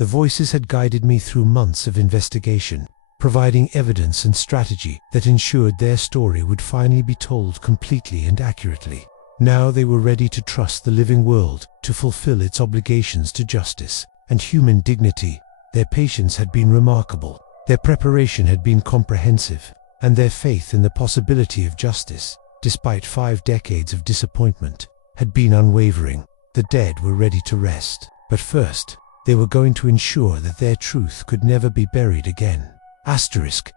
The voices had guided me through months of investigation, providing evidence and strategy that ensured their story would finally be told completely and accurately. Now they were ready to trust the living world to fulfill its obligations to justice and human dignity. Their patience had been remarkable, their preparation had been comprehensive, and their faith in the possibility of justice, despite 5 decades of disappointment, had been unwavering. The dead were ready to rest, but first, they were going to ensure that their truth could never be buried again.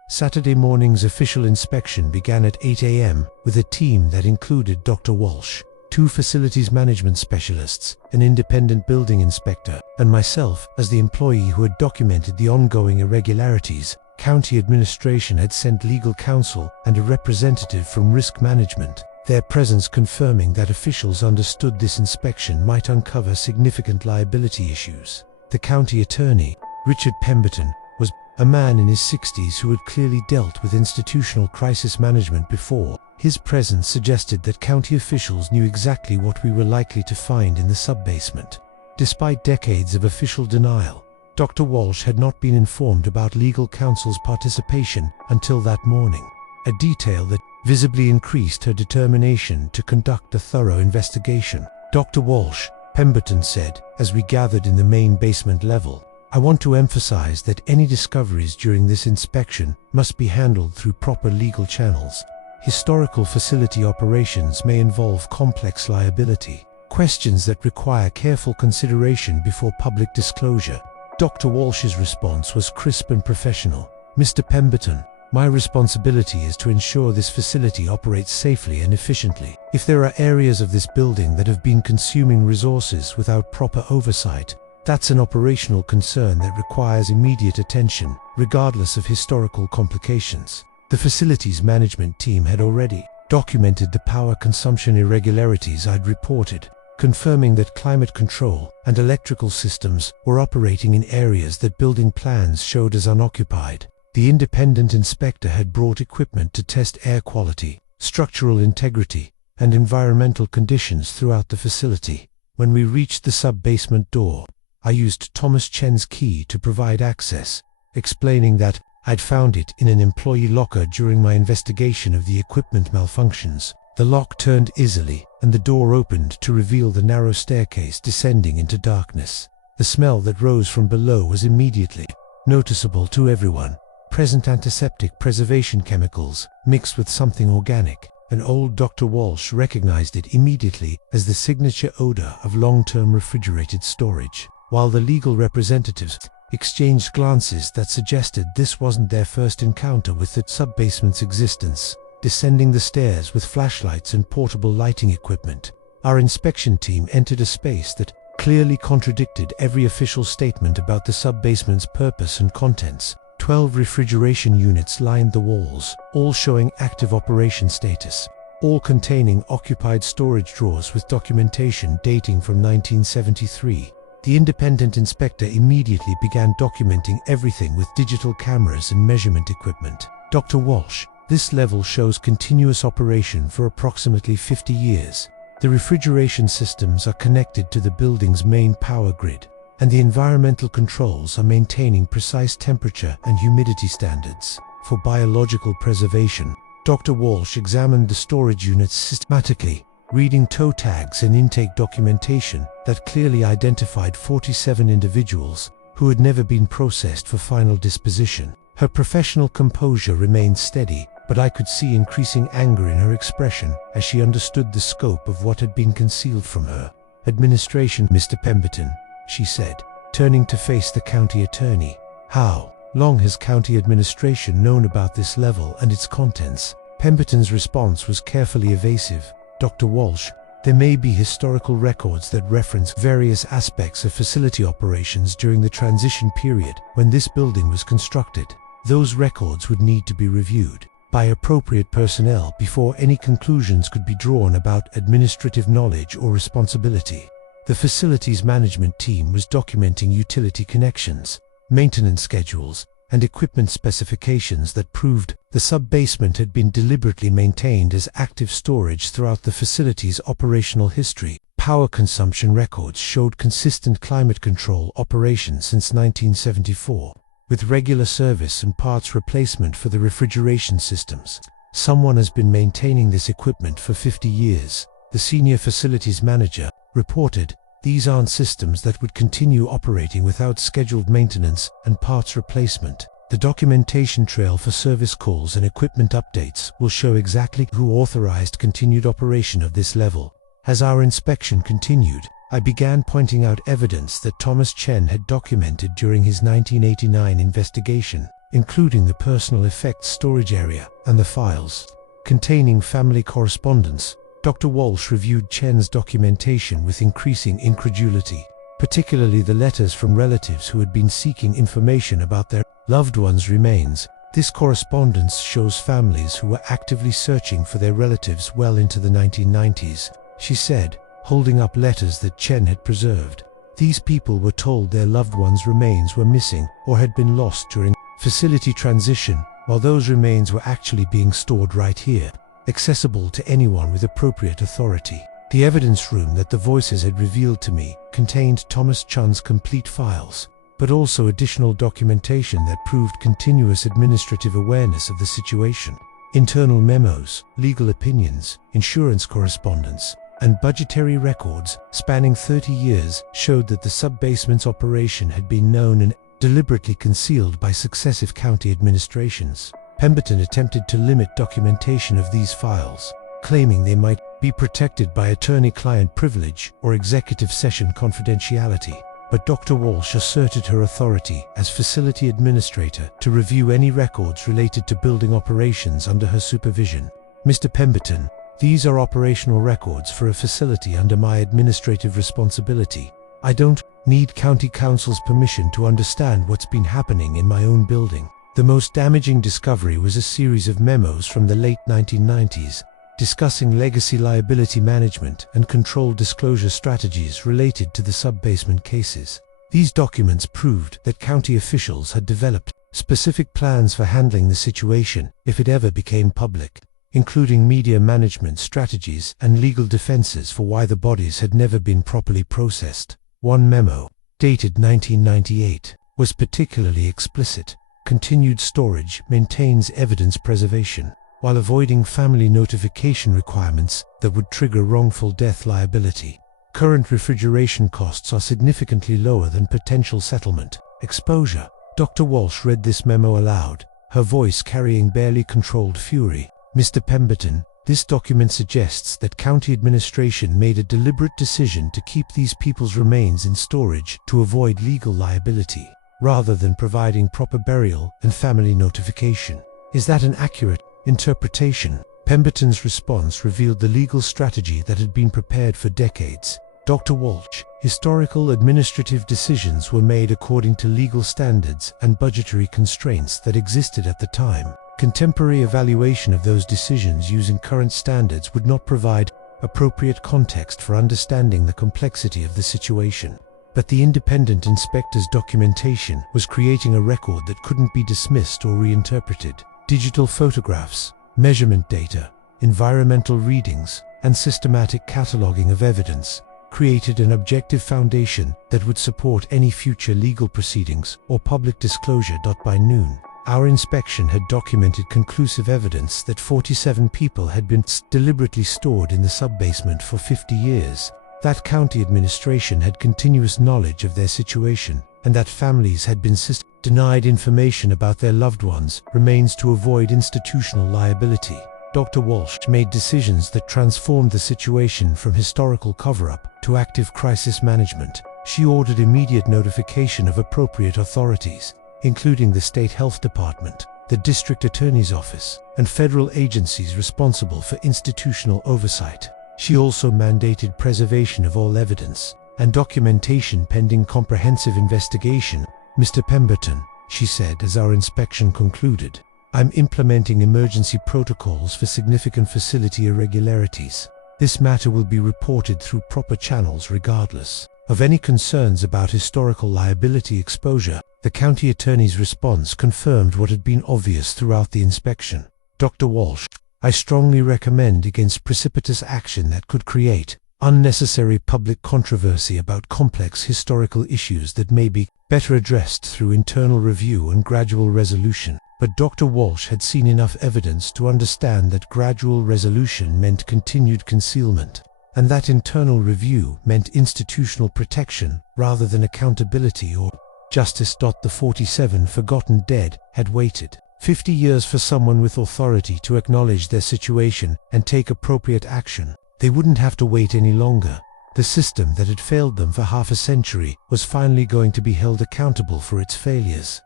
Saturday morning's official inspection began at 8 a.m. with a team that included Dr. Walsh, 2 facilities management specialists, an independent building inspector, and myself as the employee who had documented the ongoing irregularities. County administration had sent legal counsel and a representative from risk management, their presence confirming that officials understood this inspection might uncover significant liability issues. The county attorney, Richard Pemberton, was a man in his 60s who had clearly dealt with institutional crisis management before. His presence suggested that county officials knew exactly what we were likely to find in the sub-basement. Despite decades of official denial, Dr. Walsh had not been informed about legal counsel's participation until that morning, a detail that visibly increased her determination to conduct a thorough investigation. "Dr. Walsh," Pemberton said, as we gathered in the main basement level, "I want to emphasize that any discoveries during this inspection must be handled through proper legal channels. Historical facility operations may involve complex liability, questions that require careful consideration before public disclosure." Dr. Walsh's response was crisp and professional. "Mr. Pemberton, my responsibility is to ensure this facility operates safely and efficiently. If there are areas of this building that have been consuming resources without proper oversight, that's an operational concern that requires immediate attention, regardless of historical complications." The facilities management team had already documented the power consumption irregularities I'd reported, confirming that climate control and electrical systems were operating in areas that building plans showed as unoccupied. The independent inspector had brought equipment to test air quality, structural integrity, and environmental conditions throughout the facility. When we reached the sub-basement door, I used Thomas Chen's key to provide access, explaining that I'd found it in an employee locker during my investigation of the equipment malfunctions. The lock turned easily, and the door opened to reveal the narrow staircase descending into darkness. The smell that rose from below was immediately noticeable to everyone. Present antiseptic preservation chemicals, mixed with something organic, and old Dr. Walsh recognized it immediately as the signature odor of long-term refrigerated storage. While the legal representatives exchanged glances that suggested this wasn't their first encounter with the sub-basement's existence, descending the stairs with flashlights and portable lighting equipment, our inspection team entered a space that clearly contradicted every official statement about the sub-basement's purpose and contents. 12 refrigeration units lined the walls, all showing active operation status, all containing occupied storage drawers with documentation dating from 1973. The independent inspector immediately began documenting everything with digital cameras and measurement equipment. "Dr. Walsh, this level shows continuous operation for approximately 50 years. The refrigeration systems are connected to the building's main power grid, and the environmental controls are maintaining precise temperature and humidity standards for biological preservation." Dr. Walsh examined the storage units systematically, reading toe tags and intake documentation that clearly identified 47 individuals who had never been processed for final disposition. Her professional composure remained steady, but I could see increasing anger in her expression as she understood the scope of what had been concealed from her. "Administration, Mr. Pemberton," she said, turning to face the county attorney. "How long has county administration known about this level and its contents?" Pemberton's response was carefully evasive. "Dr. Walsh, there may be historical records that reference various aspects of facility operations during the transition period when this building was constructed. Those records would need to be reviewed by appropriate personnel before any conclusions could be drawn about administrative knowledge or responsibility." The facilities management team was documenting utility connections, maintenance schedules, and equipment specifications that proved the sub-basement had been deliberately maintained as active storage throughout the facility's operational history. power consumption records showed consistent climate control operations since 1974, with regular service and parts replacement for the refrigeration systems. Someone has been maintaining this equipment for 50 years, the senior facilities manager reported. These aren't systems that would continue operating without scheduled maintenance and parts replacement. The documentation trail for service calls and equipment updates will show exactly who authorized continued operation of this level. As our inspection continued, I began pointing out evidence that Thomas Chen had documented during his 1989 investigation, including the personal effects storage area and the files containing family correspondence. Dr. Walsh reviewed Chen's documentation with increasing incredulity, particularly the letters from relatives who had been seeking information about their loved ones' remains. This correspondence shows families who were actively searching for their relatives well into the 1990s, she said, holding up letters that Chen had preserved. These people were told their loved ones' remains were missing or had been lost during facility transition, while those remains were actually being stored right here, accessible to anyone with appropriate authority. The evidence room that the voices had revealed to me contained Thomas Chen's complete files, but also additional documentation that proved continuous administrative awareness of the situation. Internal memos, legal opinions, insurance correspondence, and budgetary records spanning 30 years showed that the sub-basement's operation had been known and deliberately concealed by successive county administrations. Pemberton attempted to limit documentation of these files, claiming they might be protected by attorney-client privilege or executive session confidentiality, but Dr. Walsh asserted her authority as facility administrator to review any records related to building operations under her supervision. Mr. Pemberton, these are operational records for a facility under my administrative responsibility. I don't need county council's permission to understand what's been happening in my own building. The most damaging discovery was a series of memos from the late 1990s discussing legacy liability management and controlled disclosure strategies related to the sub-basement cases. These documents proved that county officials had developed specific plans for handling the situation if it ever became public, including media management strategies and legal defenses for why the bodies had never been properly processed. One memo, dated 1998, was particularly explicit. Continued storage maintains evidence preservation, while avoiding family notification requirements that would trigger wrongful death liability. Current refrigeration costs are significantly lower than potential settlement exposure. Dr. Walsh read this memo aloud, her voice carrying barely controlled fury. Mr. Pemberton, this document suggests that county administration made a deliberate decision to keep these people's remains in storage to avoid legal liability, rather than providing proper burial and family notification. Is that an accurate interpretation? Pemberton's response revealed the legal strategy that had been prepared for decades. Dr. Walsh, historical administrative decisions were made according to legal standards and budgetary constraints that existed at the time. Contemporary evaluation of those decisions using current standards would not provide appropriate context for understanding the complexity of the situation. But the independent inspector's documentation was creating a record that couldn't be dismissed or reinterpreted. Digital photographs, measurement data, environmental readings, and systematic cataloging of evidence created an objective foundation that would support any future legal proceedings or public disclosure. By noon, our inspection had documented conclusive evidence that 47 people had been deliberately stored in the sub-basement for 50 years. That county administration had continuous knowledge of their situation, and that families had been denied information about their loved ones' remains to avoid institutional liability. Dr. Walsh made decisions that transformed the situation from historical cover-up to active crisis management. She ordered immediate notification of appropriate authorities, including the State Health Department, the District Attorney's Office, and federal agencies responsible for institutional oversight. She also mandated preservation of all evidence and documentation pending comprehensive investigation. Mr. Pemberton, she said as our inspection concluded, I'm implementing emergency protocols for significant facility irregularities. This matter will be reported through proper channels regardless of any concerns about historical liability exposure. The county attorney's response confirmed what had been obvious throughout the inspection. Dr. Walsh, I strongly recommend against precipitous action that could create unnecessary public controversy about complex historical issues that may be better addressed through internal review and gradual resolution. But Dr. Walsh had seen enough evidence to understand that gradual resolution meant continued concealment, and that internal review meant institutional protection rather than accountability or justice. The 47 forgotten dead had waited 50 years for someone with authority to acknowledge their situation and take appropriate action. They wouldn't have to wait any longer. The system that had failed them for half a century was finally going to be held accountable for its failures.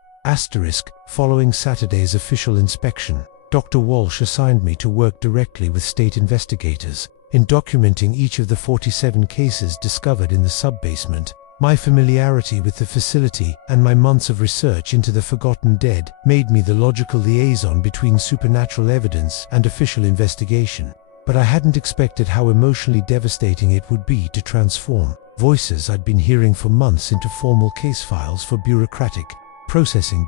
Following Saturday's official inspection, Dr. Walsh assigned me to work directly with state investigators in documenting each of the 47 cases discovered in the sub-basement. My familiarity with the facility and my months of research into the forgotten dead made me the logical liaison between supernatural evidence and official investigation. But I hadn't expected how emotionally devastating it would be to transform voices I'd been hearing for months into formal case files for bureaucratic processing.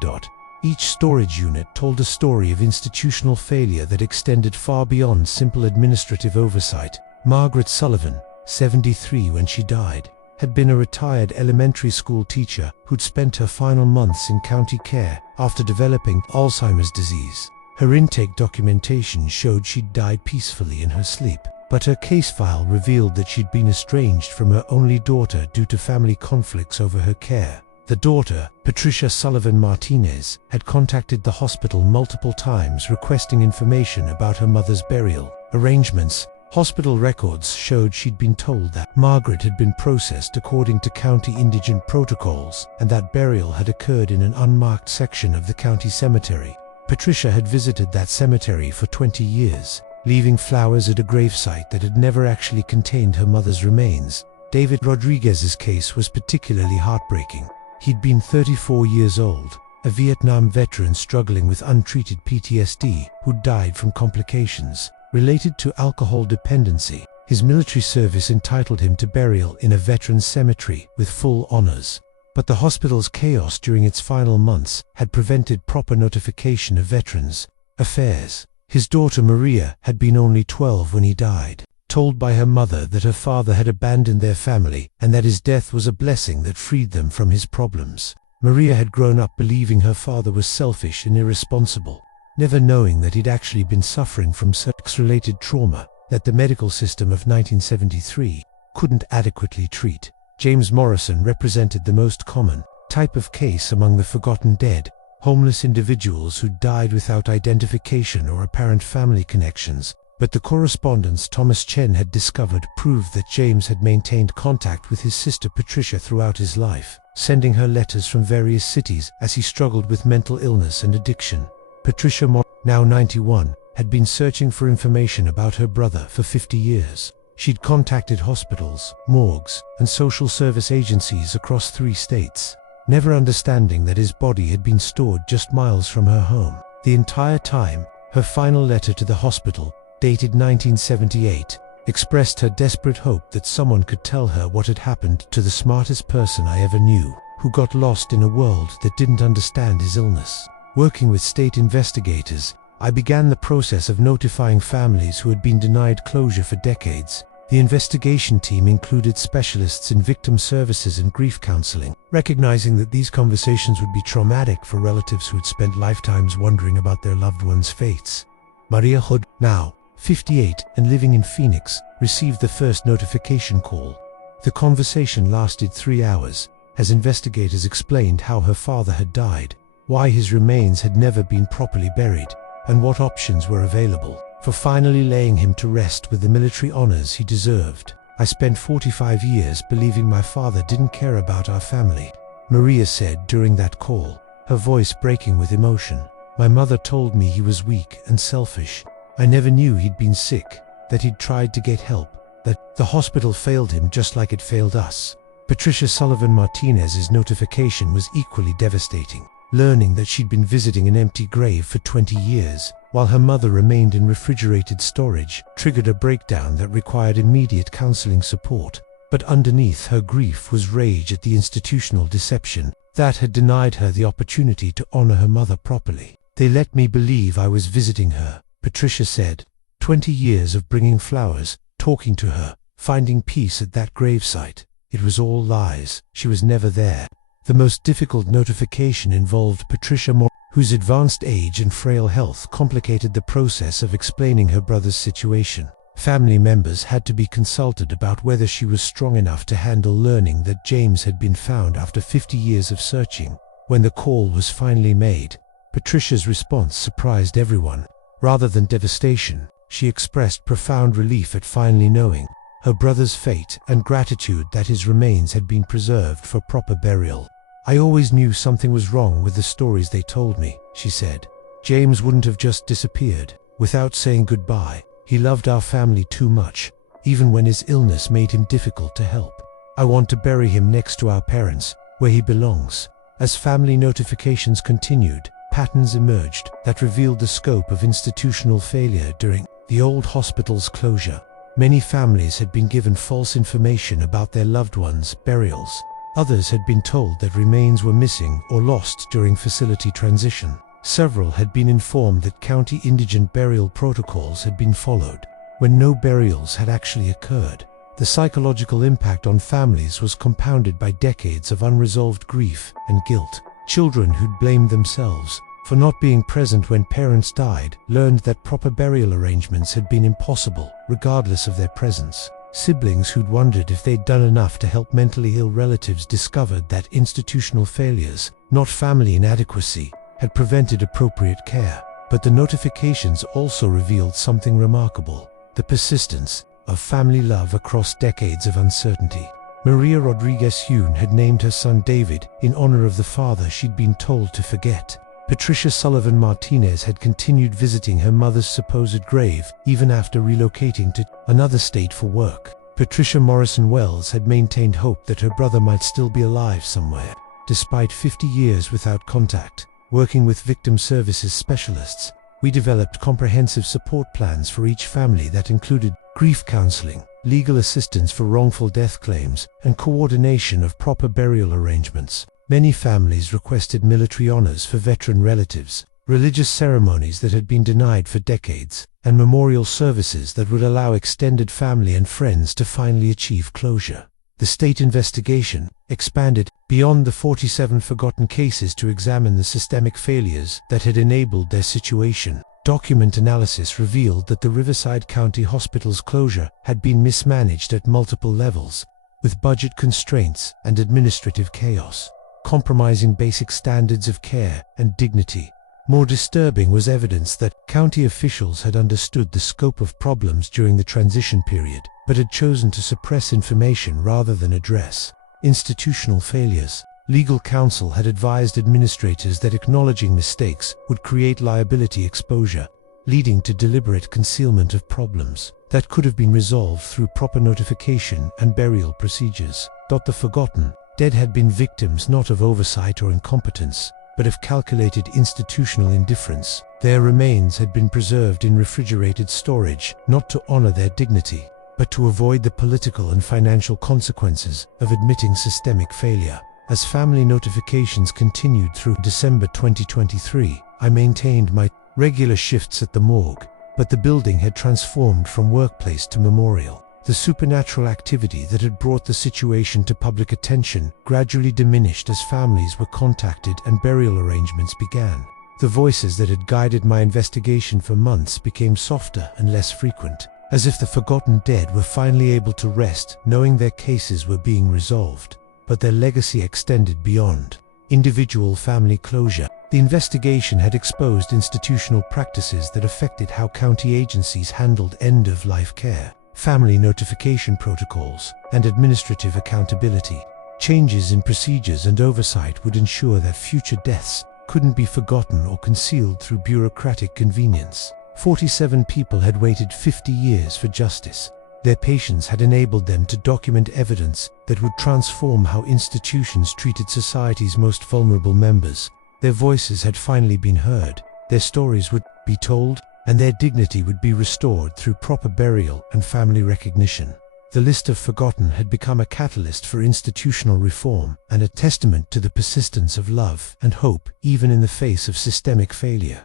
Each storage unit told a story of institutional failure that extended far beyond simple administrative oversight. Margaret Sullivan, 73 when she died, had been a retired elementary school teacher who'd spent her final months in county care after developing Alzheimer's disease. Her intake documentation showed she'd died peacefully in her sleep, but her case file revealed that she'd been estranged from her only daughter due to family conflicts over her care. The daughter, Patricia Sullivan Martinez, had contacted the hospital multiple times requesting information about her mother's burial arrangements. Hospital records showed she'd been told that Margaret had been processed according to county indigent protocols and that burial had occurred in an unmarked section of the county cemetery. Patricia had visited that cemetery for 20 years, leaving flowers at a gravesite that had never actually contained her mother's remains. David Rodriguez's case was particularly heartbreaking. He'd been 34 years old, a Vietnam veteran struggling with untreated PTSD who died from complications related to alcohol dependency. His military service entitled him to burial in a veterans cemetery with full honors. But the hospital's chaos during its final months had prevented proper notification of veterans' affairs. His daughter Maria had been only 12 when he died, told by her mother that her father had abandoned their family and that his death was a blessing that freed them from his problems. Maria had grown up believing her father was selfish and irresponsible, never knowing that he'd actually been suffering from sex-related trauma that the medical system of 1973 couldn't adequately treat. James Morrison represented the most common type of case among the forgotten dead, homeless individuals who died without identification or apparent family connections. But the correspondence Thomas Chen had discovered proved that James had maintained contact with his sister Patricia throughout his life, sending her letters from various cities as he struggled with mental illness and addiction. Patricia, now 91, had been searching for information about her brother for 50 years. She'd contacted hospitals, morgues, and social service agencies across 3 states, never understanding that his body had been stored just miles from her home. The entire time, her final letter to the hospital, dated 1978, expressed her desperate hope that someone could tell her what had happened to the smartest person I ever knew, who got lost in a world that didn't understand his illness. Working with state investigators, I began the process of notifying families who had been denied closure for decades. The investigation team included specialists in victim services and grief counseling, recognizing that these conversations would be traumatic for relatives who had spent lifetimes wondering about their loved ones' fates. Maria Hood, now 58 and living in Phoenix, received the first notification call. The conversation lasted 3 hours, as investigators explained how her father had died, why his remains had never been properly buried, and what options were available for finally laying him to rest with the military honors he deserved. I spent 45 years believing my father didn't care about our family, Maria said during that call, her voice breaking with emotion. My mother told me he was weak and selfish. I never knew he'd been sick, that he'd tried to get help, that the hospital failed him just like it failed us. Patricia Sullivan Martinez's notification was equally devastating. Learning that she'd been visiting an empty grave for 20 years, while her mother remained in refrigerated storage, triggered a breakdown that required immediate counseling support. But underneath her grief was rage at the institutional deception that had denied her the opportunity to honor her mother properly. They let me believe I was visiting her, Patricia said. 20 years of bringing flowers, talking to her, finding peace at that gravesite. It was all lies. She was never there. The most difficult notification involved Patricia Moore, whose advanced age and frail health complicated the process of explaining her brother's situation. Family members had to be consulted about whether she was strong enough to handle learning that James had been found after 50 years of searching. When the call was finally made, Patricia's response surprised everyone. Rather than devastation, she expressed profound relief at finally knowing her brother's fate and gratitude that his remains had been preserved for proper burial. "I always knew something was wrong with the stories they told me," she said. "James wouldn't have just disappeared without saying goodbye. He loved our family too much, even when his illness made him difficult to help. I want to bury him next to our parents, where he belongs." As family notifications continued, patterns emerged that revealed the scope of institutional failure during the old hospital's closure. Many families had been given false information about their loved ones' burials. Others had been told that remains were missing or lost during facility transition. Several had been informed that county indigent burial protocols had been followed, when no burials had actually occurred. The psychological impact on families was compounded by decades of unresolved grief and guilt. Children who'd blamed themselves for not being present when parents died learned that proper burial arrangements had been impossible, regardless of their presence. Siblings who'd wondered if they'd done enough to help mentally ill relatives discovered that institutional failures, not family inadequacy, had prevented appropriate care. But the notifications also revealed something remarkable: the persistence of family love across decades of uncertainty. Maria Rodriguez-Hune had named her son David in honor of the father she'd been told to forget. Patricia Sullivan Martinez had continued visiting her mother's supposed grave even after relocating to another state for work. Patricia Morrison Wells had maintained hope that her brother might still be alive somewhere. Despite 50 years without contact, working with victim services specialists, we developed comprehensive support plans for each family that included grief counseling, legal assistance for wrongful death claims, and coordination of proper burial arrangements. Many families requested military honors for veteran relatives, religious ceremonies that had been denied for decades, and memorial services that would allow extended family and friends to finally achieve closure. The state investigation expanded beyond the 47 forgotten cases to examine the systemic failures that had enabled their situation. Document analysis revealed that the Riverside County Hospital's closure had been mismanaged at multiple levels, with budget constraints and administrative chaos, compromising basic standards of care and dignity. More disturbing was evidence that county officials had understood the scope of problems during the transition period, but had chosen to suppress information rather than address institutional failures. Legal counsel had advised administrators that acknowledging mistakes would create liability exposure, leading to deliberate concealment of problems that could have been resolved through proper notification and burial procedures. The forgotten dead had been victims not of oversight or incompetence, but of calculated institutional indifference. Their remains had been preserved in refrigerated storage, not to honor their dignity, but to avoid the political and financial consequences of admitting systemic failure. As family notifications continued through December 2023, I maintained my regular shifts at the morgue, but the building had transformed from workplace to memorial. The supernatural activity that had brought the situation to public attention gradually diminished as families were contacted and burial arrangements began. The voices that had guided my investigation for months became softer and less frequent, as if the forgotten dead were finally able to rest knowing their cases were being resolved. But their legacy extended beyond individual family closure. The investigation had exposed institutional practices that affected how county agencies handled end-of-life care, family notification protocols, and administrative accountability. Changes in procedures and oversight would ensure that future deaths couldn't be forgotten or concealed through bureaucratic convenience. 47 people had waited 50 years for justice. Their patience had enabled them to document evidence that would transform how institutions treated society's most vulnerable members. Their voices had finally been heard, their stories would be told, and their dignity would be restored through proper burial and family recognition. The list of forgotten had become a catalyst for institutional reform and a testament to the persistence of love and hope even in the face of systemic failure.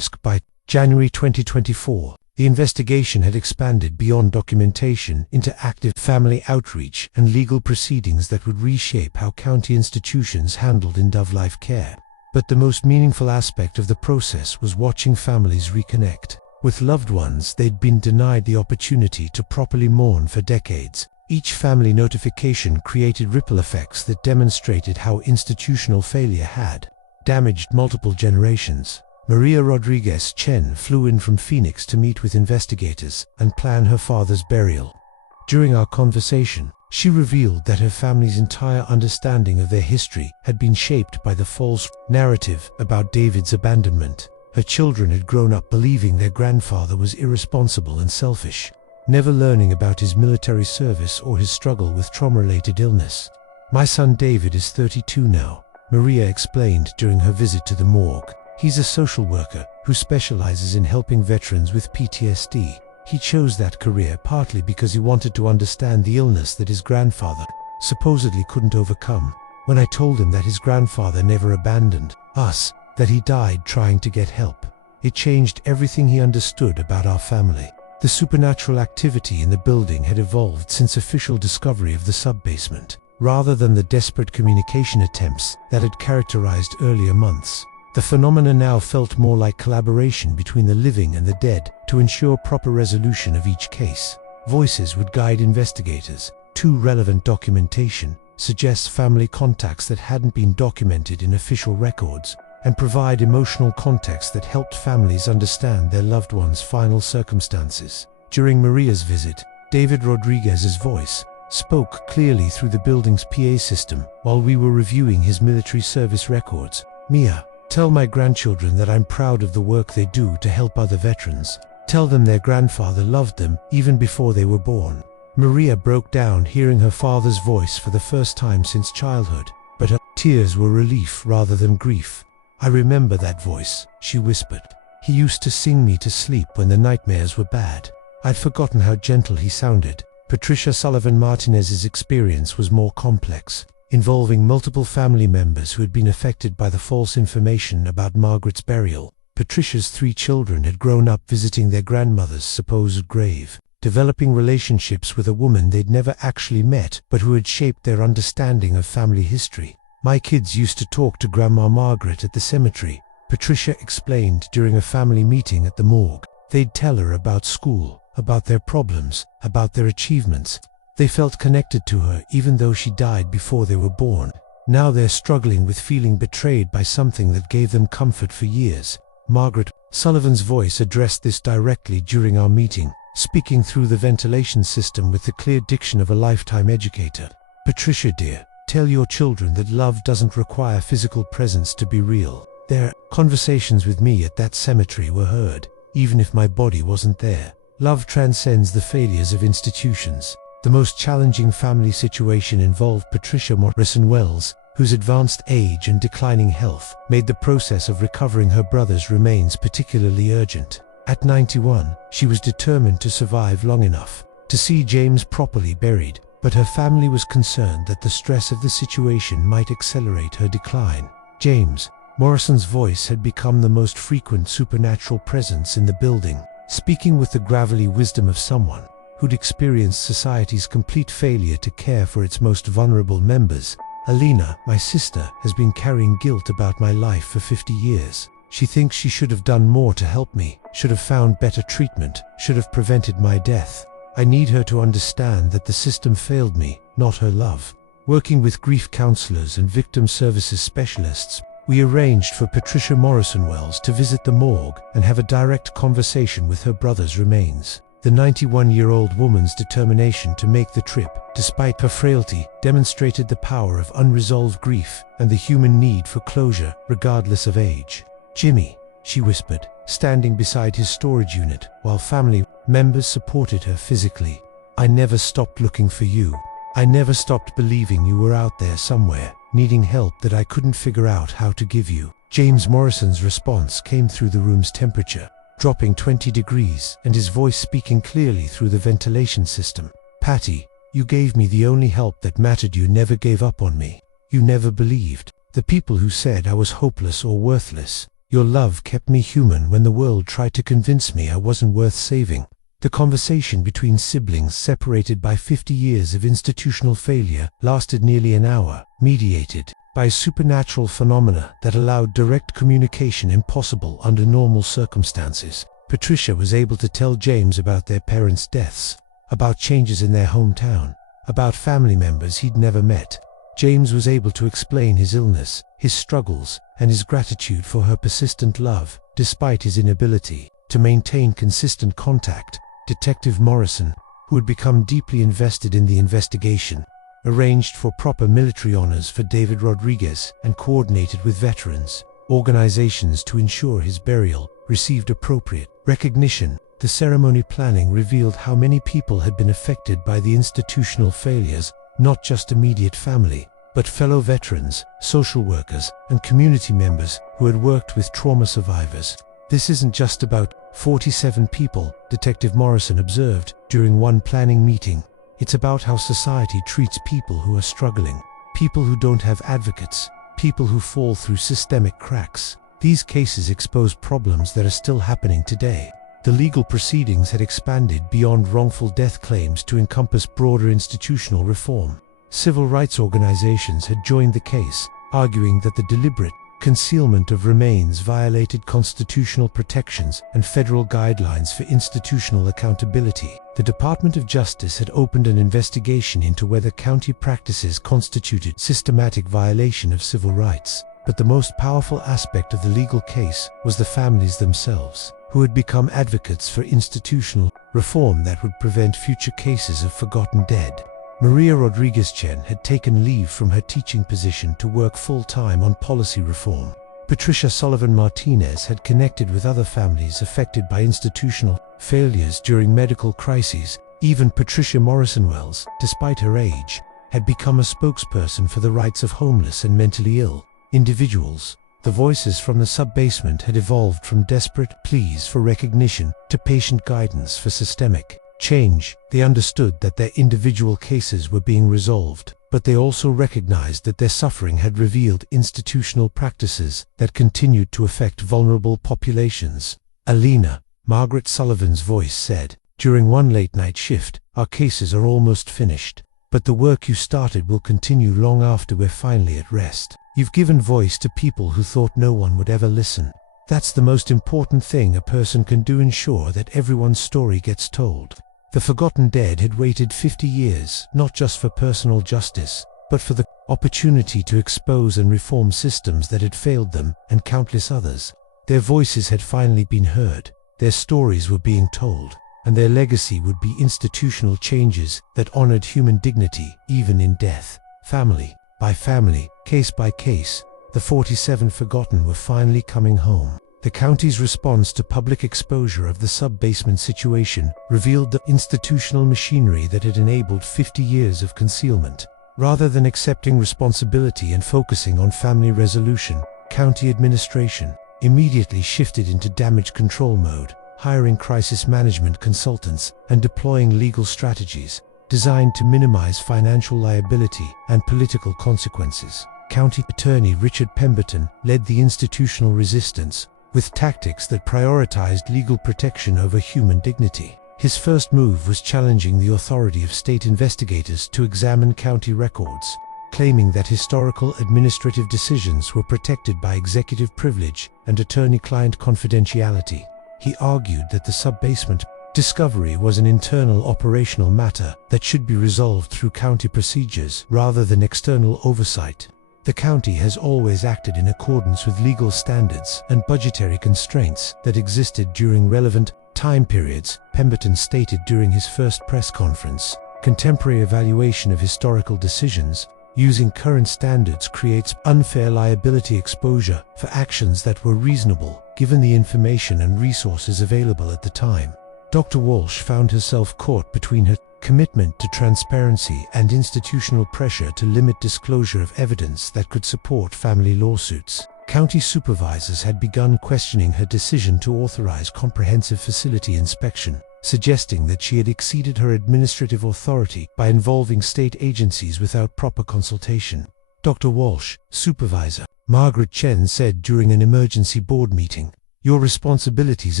By January 2024, The investigation had expanded beyond documentation into active family outreach and legal proceedings that would reshape how county institutions handled end-of-life care. But the most meaningful aspect of the process was watching families reconnect with loved ones they'd been denied the opportunity to properly mourn for decades. Each family notification created ripple effects that demonstrated how institutional failure had damaged multiple generations. Maria Rodriguez Chen flew in from Phoenix to meet with investigators and plan her father's burial. During our conversation, she revealed that her family's entire understanding of their history had been shaped by the false narrative about David's abandonment. Her children had grown up believing their grandfather was irresponsible and selfish, never learning about his military service or his struggle with trauma-related illness. "My son David is 32 now," Maria explained during her visit to the morgue. "He's a social worker who specializes in helping veterans with PTSD. He chose that career partly because he wanted to understand the illness that his grandfather supposedly couldn't overcome. When I told him that his grandfather never abandoned us, that he died trying to get help, it changed everything he understood about our family." The supernatural activity in the building had evolved since official discovery of the sub-basement, rather than the desperate communication attempts that had characterized earlier months. The phenomena now felt more like collaboration between the living and the dead to ensure proper resolution of each case. Voices would guide investigators. Too relevant documentation suggests family contacts that hadn't been documented in official records, and provide emotional context that helped families understand their loved ones' final circumstances. During Maria's visit, David Rodriguez's voice spoke clearly through the building's PA system while we were reviewing his military service records. "Mia, tell my grandchildren that I'm proud of the work they do to help other veterans. Tell them their grandfather loved them even before they were born." Maria broke down hearing her father's voice for the first time since childhood, but her tears were relief rather than grief. "I remember that voice," she whispered. "He used to sing me to sleep when the nightmares were bad. I'd forgotten how gentle he sounded." Patricia Sullivan Martinez's experience was more complex, involving multiple family members who had been affected by the false information about Margaret's burial. Patricia's 3 children had grown up visiting their grandmother's supposed grave, developing relationships with a woman they'd never actually met but who had shaped their understanding of family history. "My kids used to talk to Grandma Margaret at the cemetery," Patricia explained during a family meeting at the morgue. "They'd tell her about school, about their problems, about their achievements. They felt connected to her even though she died before they were born. Now they're struggling with feeling betrayed by something that gave them comfort for years." Margaret Sullivan's voice addressed this directly during our meeting, speaking through the ventilation system with the clear diction of a lifetime educator. "Patricia dear, tell your children that love doesn't require physical presence to be real. Their conversations with me at that cemetery were heard, even if my body wasn't there. Love transcends the failures of institutions." The most challenging family situation involved Patricia Morrison Wells, whose advanced age and declining health made the process of recovering her brother's remains particularly urgent. At 91, she was determined to survive long enough to see James properly buried, but her family was concerned that the stress of the situation might accelerate her decline. James Morrison's voice had become the most frequent supernatural presence in the building, speaking with the gravelly wisdom of someone who'd experienced society's complete failure to care for its most vulnerable members. "Alina, my sister, has been carrying guilt about my life for 50 years. She thinks she should have done more to help me, should have found better treatment, should have prevented my death. I need her to understand that the system failed me, not her love." Working with grief counselors and victim services specialists, we arranged for Patricia Morrison Wells to visit the morgue and have a direct conversation with her brother's remains. The 91-year-old woman's determination to make the trip, despite her frailty, demonstrated the power of unresolved grief and the human need for closure, regardless of age. "Jimmy," she whispered, standing beside his storage unit while family members supported her physically. "I never stopped looking for you. I never stopped believing you were out there somewhere, needing help that I couldn't figure out how to give you." James Morrison's response came through the room's temperature, dropping 20 degrees, and his voice speaking clearly through the ventilation system. "Patty, you gave me the only help that mattered. You never gave up on me. You never believed. The people who said I was hopeless or worthless, Your love kept me human when the world tried to convince me I wasn't worth saving. The conversation between siblings separated by 50 years of institutional failure lasted nearly an hour, mediated by supernatural phenomena that allowed direct communication impossible under normal circumstances. Patricia was able to tell James about their parents' deaths, about changes in their hometown, about family members he'd never met. James was able to explain his illness, his struggles, and his gratitude for her persistent love, despite his inability to maintain consistent contact. Detective Morrison, who had become deeply invested in the investigation, arranged for proper military honors for David Rodriguez and coordinated with veterans organizations to ensure his burial received appropriate recognition. The ceremony planning revealed how many people had been affected by the institutional failures, not just immediate family, but fellow veterans, social workers, and community members who had worked with trauma survivors. This isn't just about 47 people, Detective Morrison observed during one planning meeting. It's about how society treats people who are struggling, people who don't have advocates, people who fall through systemic cracks. These cases expose problems that are still happening today. The legal proceedings had expanded beyond wrongful death claims to encompass broader institutional reform. Civil rights organizations had joined the case, arguing that the deliberate concealment of remains violated constitutional protections and federal guidelines for institutional accountability. The Department of Justice had opened an investigation into whether county practices constituted systematic violation of civil rights. But the most powerful aspect of the legal case was the families themselves, who had become advocates for institutional reform that would prevent future cases of forgotten dead. Maria Rodriguez-Chen had taken leave from her teaching position to work full-time on policy reform. Patricia Sullivan-Martinez had connected with other families affected by institutional failures during medical crises. Even Patricia Morrison-Wells, despite her age, had become a spokesperson for the rights of homeless and mentally ill individuals. The voices from the sub-basement had evolved from desperate pleas for recognition to patient guidance for systemic change. They understood that their individual cases were being resolved, but they also recognized that their suffering had revealed institutional practices that continued to affect vulnerable populations. Alina, Margaret Sullivan's voice said, during one late-night shift, "Our cases are almost finished, but the work you started will continue long after we're finally at rest. You've given voice to people who thought no one would ever listen. That's the most important thing a person can do, ensure that everyone's story gets told." The forgotten dead had waited 50 years, not just for personal justice, but for the opportunity to expose and reform systems that had failed them, and countless others. Their voices had finally been heard, their stories were being told, and their legacy would be institutional changes that honored human dignity, even in death. Family by family, case by case, the 47 forgotten were finally coming home. The county's response to public exposure of the sub-basement situation revealed the institutional machinery that had enabled 50 years of concealment. Rather than accepting responsibility and focusing on family resolution, county administration immediately shifted into damage control mode, hiring crisis management consultants and deploying legal strategies designed to minimize financial liability and political consequences. County Attorney Richard Pemberton led the institutional resistance, with tactics that prioritized legal protection over human dignity. His first move was challenging the authority of state investigators to examine county records, claiming that historical administrative decisions were protected by executive privilege and attorney-client confidentiality. He argued that the sub-basement discovery was an internal operational matter that should be resolved through county procedures rather than external oversight. The county has always acted in accordance with legal standards and budgetary constraints that existed during relevant time periods, Pemberton stated during his first press conference. Contemporary evaluation of historical decisions using current standards creates unfair liability exposure for actions that were reasonable, given the information and resources available at the time. Dr. Walsh found herself caught between her commitment to transparency and institutional pressure to limit disclosure of evidence that could support family lawsuits. County supervisors had begun questioning her decision to authorize comprehensive facility inspection, suggesting that she had exceeded her administrative authority by involving state agencies without proper consultation. Dr. Walsh, supervisor, Margaret Chen said during an emergency board meeting. Your responsibilities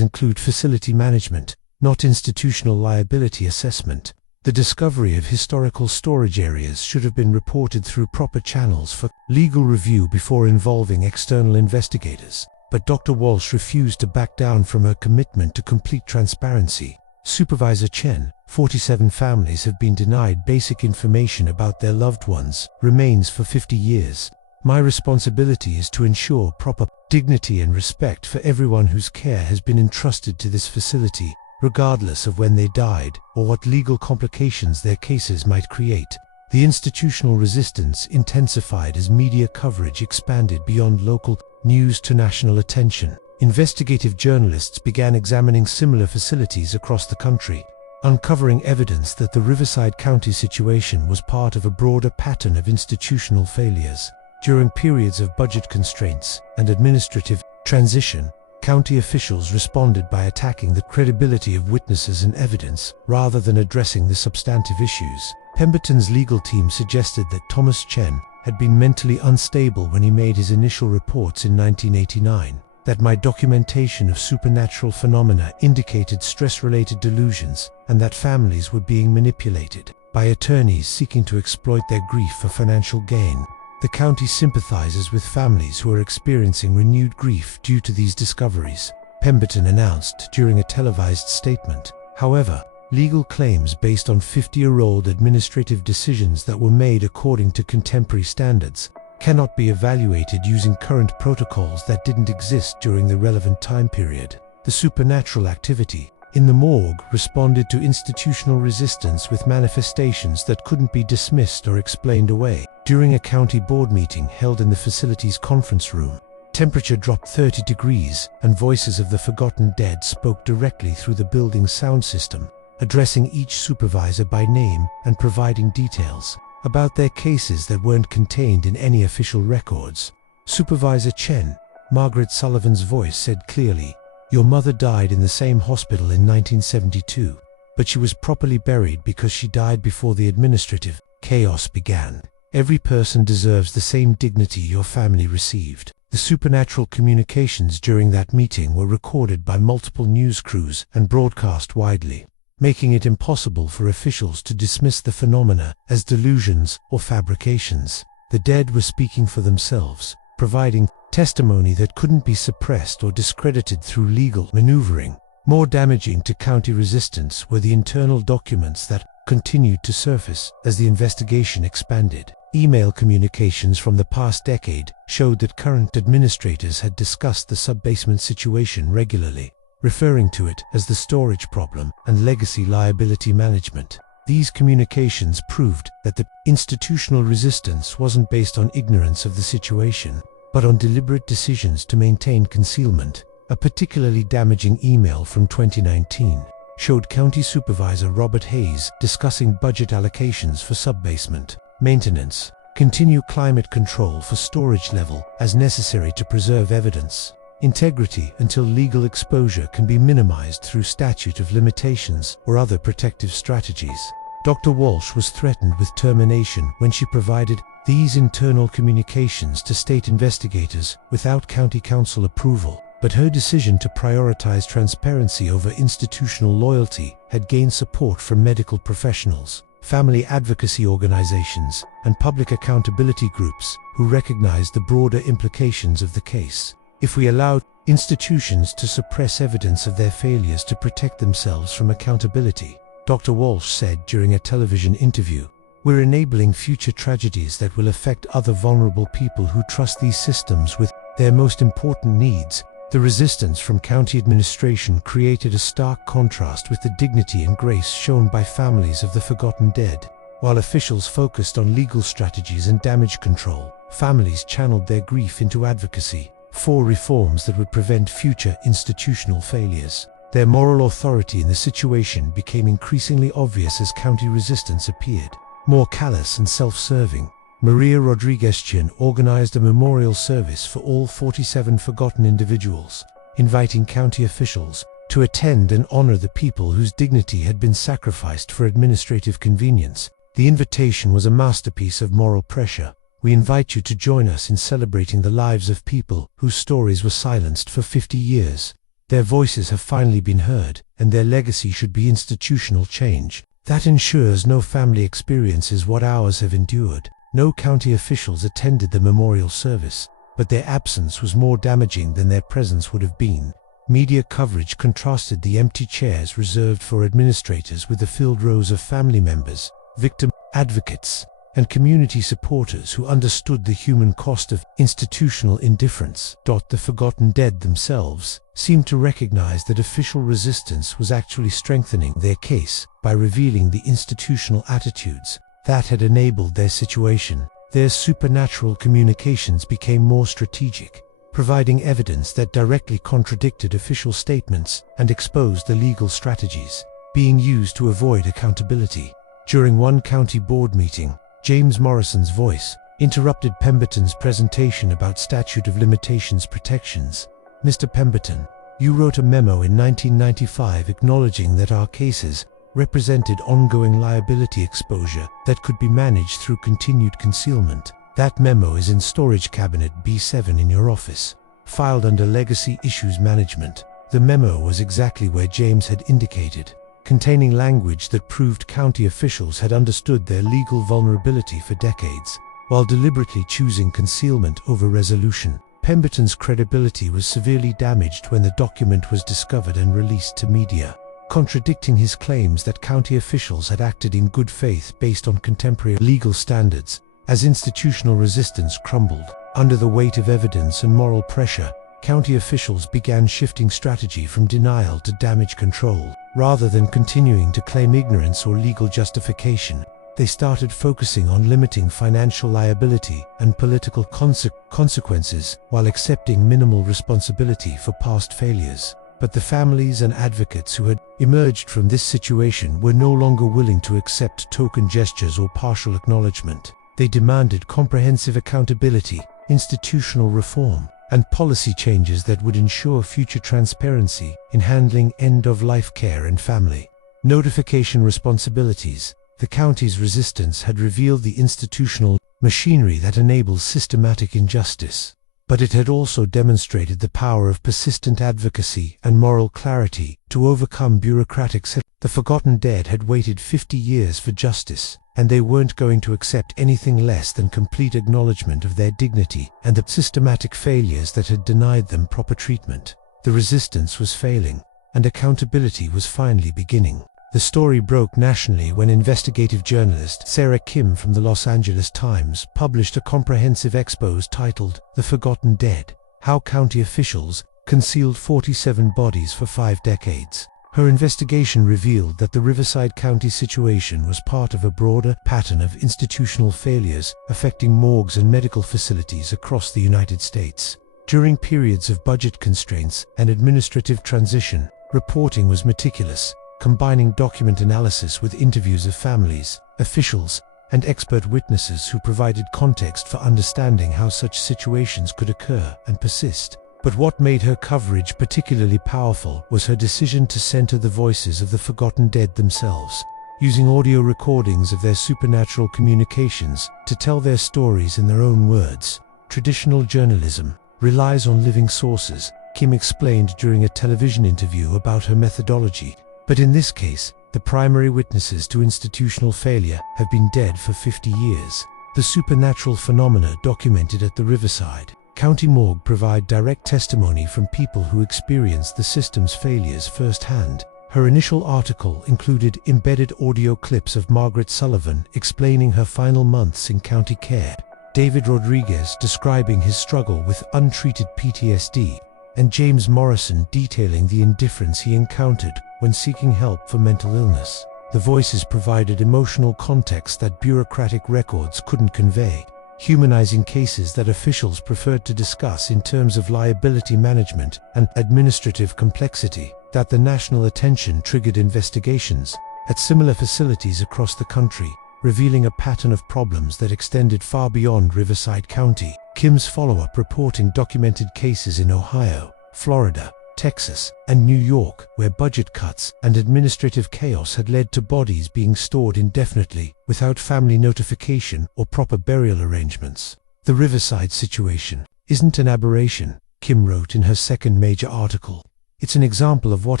include facility management, not institutional liability assessment. The discovery of historical storage areas should have been reported through proper channels for legal review before involving external investigators. But Dr. Walsh refused to back down from her commitment to complete transparency. Supervisor Chen, 47 families have been denied basic information about their loved ones' remains for 50 years. My responsibility is to ensure proper dignity and respect for everyone whose care has been entrusted to this facility, regardless of when they died or what legal complications their cases might create. The institutional resistance intensified as media coverage expanded beyond local news to national attention. Investigative journalists began examining similar facilities across the country, uncovering evidence that the Riverside County situation was part of a broader pattern of institutional failures. During periods of budget constraints and administrative transition, county officials responded by attacking the credibility of witnesses and evidence rather than addressing the substantive issues. Pemberton's legal team suggested that Thomas Chen had been mentally unstable when he made his initial reports in 1989, that my documentation of supernatural phenomena indicated stress-related delusions, and that families were being manipulated by attorneys seeking to exploit their grief for financial gain. The county sympathizes with families who are experiencing renewed grief due to these discoveries, Pemberton announced during a televised statement. However, legal claims based on 50-year-old administrative decisions that were made according to contemporary standards cannot be evaluated using current protocols that didn't exist during the relevant time period. The supernatural activity in the morgue responded to institutional resistance with manifestations that couldn't be dismissed or explained away. During a county board meeting held in the facility's conference room, temperature dropped 30 degrees and voices of the forgotten dead spoke directly through the building's sound system, addressing each supervisor by name and providing details about their cases that weren't contained in any official records. Supervisor Chen, Margaret Sullivan's voice said clearly, "Your mother died in the same hospital in 1972, but she was properly buried because she died before the administrative chaos began. Every person deserves the same dignity your family received." The supernatural communications during that meeting were recorded by multiple news crews and broadcast widely, making it impossible for officials to dismiss the phenomena as delusions or fabrications. The dead were speaking for themselves, providing testimony that couldn't be suppressed or discredited through legal maneuvering. More damaging to county resistance were the internal documents that continued to surface as the investigation expanded. Email communications from the past decade showed that current administrators had discussed the sub-basement situation regularly, referring to it as the storage problem and legacy liability management. These communications proved that the institutional resistance wasn't based on ignorance of the situation, but on deliberate decisions to maintain concealment. A particularly damaging email from 2019 showed County Supervisor Robert Hayes discussing budget allocations for sub-basement maintenance, continue climate control for storage level as necessary to preserve evidence integrity until legal exposure can be minimized through statute of limitations or other protective strategies. Dr. Walsh was threatened with termination when she provided these internal communications to state investigators without county council approval, but her decision to prioritize transparency over institutional loyalty had gained support from medical professionals, family advocacy organizations, and public accountability groups who recognized the broader implications of the case. If we allowed institutions to suppress evidence of their failures to protect themselves from accountability, Dr. Walsh said during a television interview, we're enabling future tragedies that will affect other vulnerable people who trust these systems with their most important needs. The resistance from county administration created a stark contrast with the dignity and grace shown by families of the forgotten dead. While officials focused on legal strategies and damage control, families channeled their grief into advocacy for reforms that would prevent future institutional failures. Their moral authority in the situation became increasingly obvious as county resistance appeared more callous and self-serving. Maria Rodriguez-Chin organized a memorial service for all 47 forgotten individuals, inviting county officials to attend and honor the people whose dignity had been sacrificed for administrative convenience. The invitation was a masterpiece of moral pressure, we invite you to join us in celebrating the lives of people whose stories were silenced for 50 years. Their voices have finally been heard, and their legacy should be institutional change that ensures no family experiences what ours have endured. No county officials attended the memorial service, but their absence was more damaging than their presence would have been. Media coverage contrasted the empty chairs reserved for administrators with the filled rows of family members, victim advocates, and community supporters who understood the human cost of institutional indifference. The forgotten dead themselves seemed to recognize that official resistance was actually strengthening their case by revealing the institutional attitudes that had enabled their situation. Their supernatural communications became more strategic, providing evidence that directly contradicted official statements and exposed the legal strategies being used to avoid accountability. During one county board meeting, James Morrison's voice interrupted Pemberton's presentation about statute of limitations protections. "Mr. Pemberton, you wrote a memo in 1995 acknowledging that our cases represented ongoing liability exposure that could be managed through continued concealment. That memo is in Storage Cabinet B7 in your office, filed under Legacy Issues Management." The memo was exactly where James had indicated, containing language that proved county officials had understood their legal vulnerability for decades, while deliberately choosing concealment over resolution. Pemberton's credibility was severely damaged when the document was discovered and released to media, contradicting his claims that county officials had acted in good faith based on contemporary legal standards. As institutional resistance crumbled under the weight of evidence and moral pressure, county officials began shifting strategy from denial to damage control. Rather than continuing to claim ignorance or legal justification, they started focusing on limiting financial liability and political consequences while accepting minimal responsibility for past failures. But the families and advocates who had emerged from this situation were no longer willing to accept token gestures or partial acknowledgement. They demanded comprehensive accountability, institutional reform, and policy changes that would ensure future transparency in handling end-of-life care and family notification responsibilities. The county's resistance had revealed the institutional machinery that enables systematic injustice, but it had also demonstrated the power of persistent advocacy and moral clarity to overcome bureaucratic setbacks. The forgotten dead had waited 50 years for justice, and they weren't going to accept anything less than complete acknowledgement of their dignity and the systematic failures that had denied them proper treatment. The resistance was failing, and accountability was finally beginning. The story broke nationally when investigative journalist Sarah Kim from the Los Angeles Times published a comprehensive expose titled "The Forgotten Dead: How County Officials Concealed 47 Bodies for 5 Decades." Her investigation revealed that the Riverside County situation was part of a broader pattern of institutional failures affecting morgues and medical facilities across the United States. During periods of budget constraints and administrative transition, reporting was meticulous, combining document analysis with interviews of families, officials, and expert witnesses who provided context for understanding how such situations could occur and persist. But what made her coverage particularly powerful was her decision to center the voices of the forgotten dead themselves, using audio recordings of their supernatural communications to tell their stories in their own words. Traditional journalism relies on living sources, Kim explained during a television interview about her methodology. But in this case, the primary witnesses to institutional failure have been dead for 50 years. The supernatural phenomena documented at the Riverside County Morgue provide direct testimony from people who experienced the system's failures firsthand. Her initial article included embedded audio clips of Margaret Sullivan explaining her final months in county care, David Rodriguez describing his struggle with untreated PTSD, and James Morrison detailing the indifference he encountered when seeking help for mental illness. The voices provided emotional context that bureaucratic records couldn't convey, humanizing cases that officials preferred to discuss in terms of liability management and administrative complexity. That the national attention triggered investigations at similar facilities across the country, revealing a pattern of problems that extended far beyond Riverside County. Kim's follow-up reporting documented cases in Ohio, Florida, Texas, and New York, where budget cuts and administrative chaos had led to bodies being stored indefinitely without family notification or proper burial arrangements. The Riverside situation isn't an aberration, Kim wrote in her second major article. It's an example of what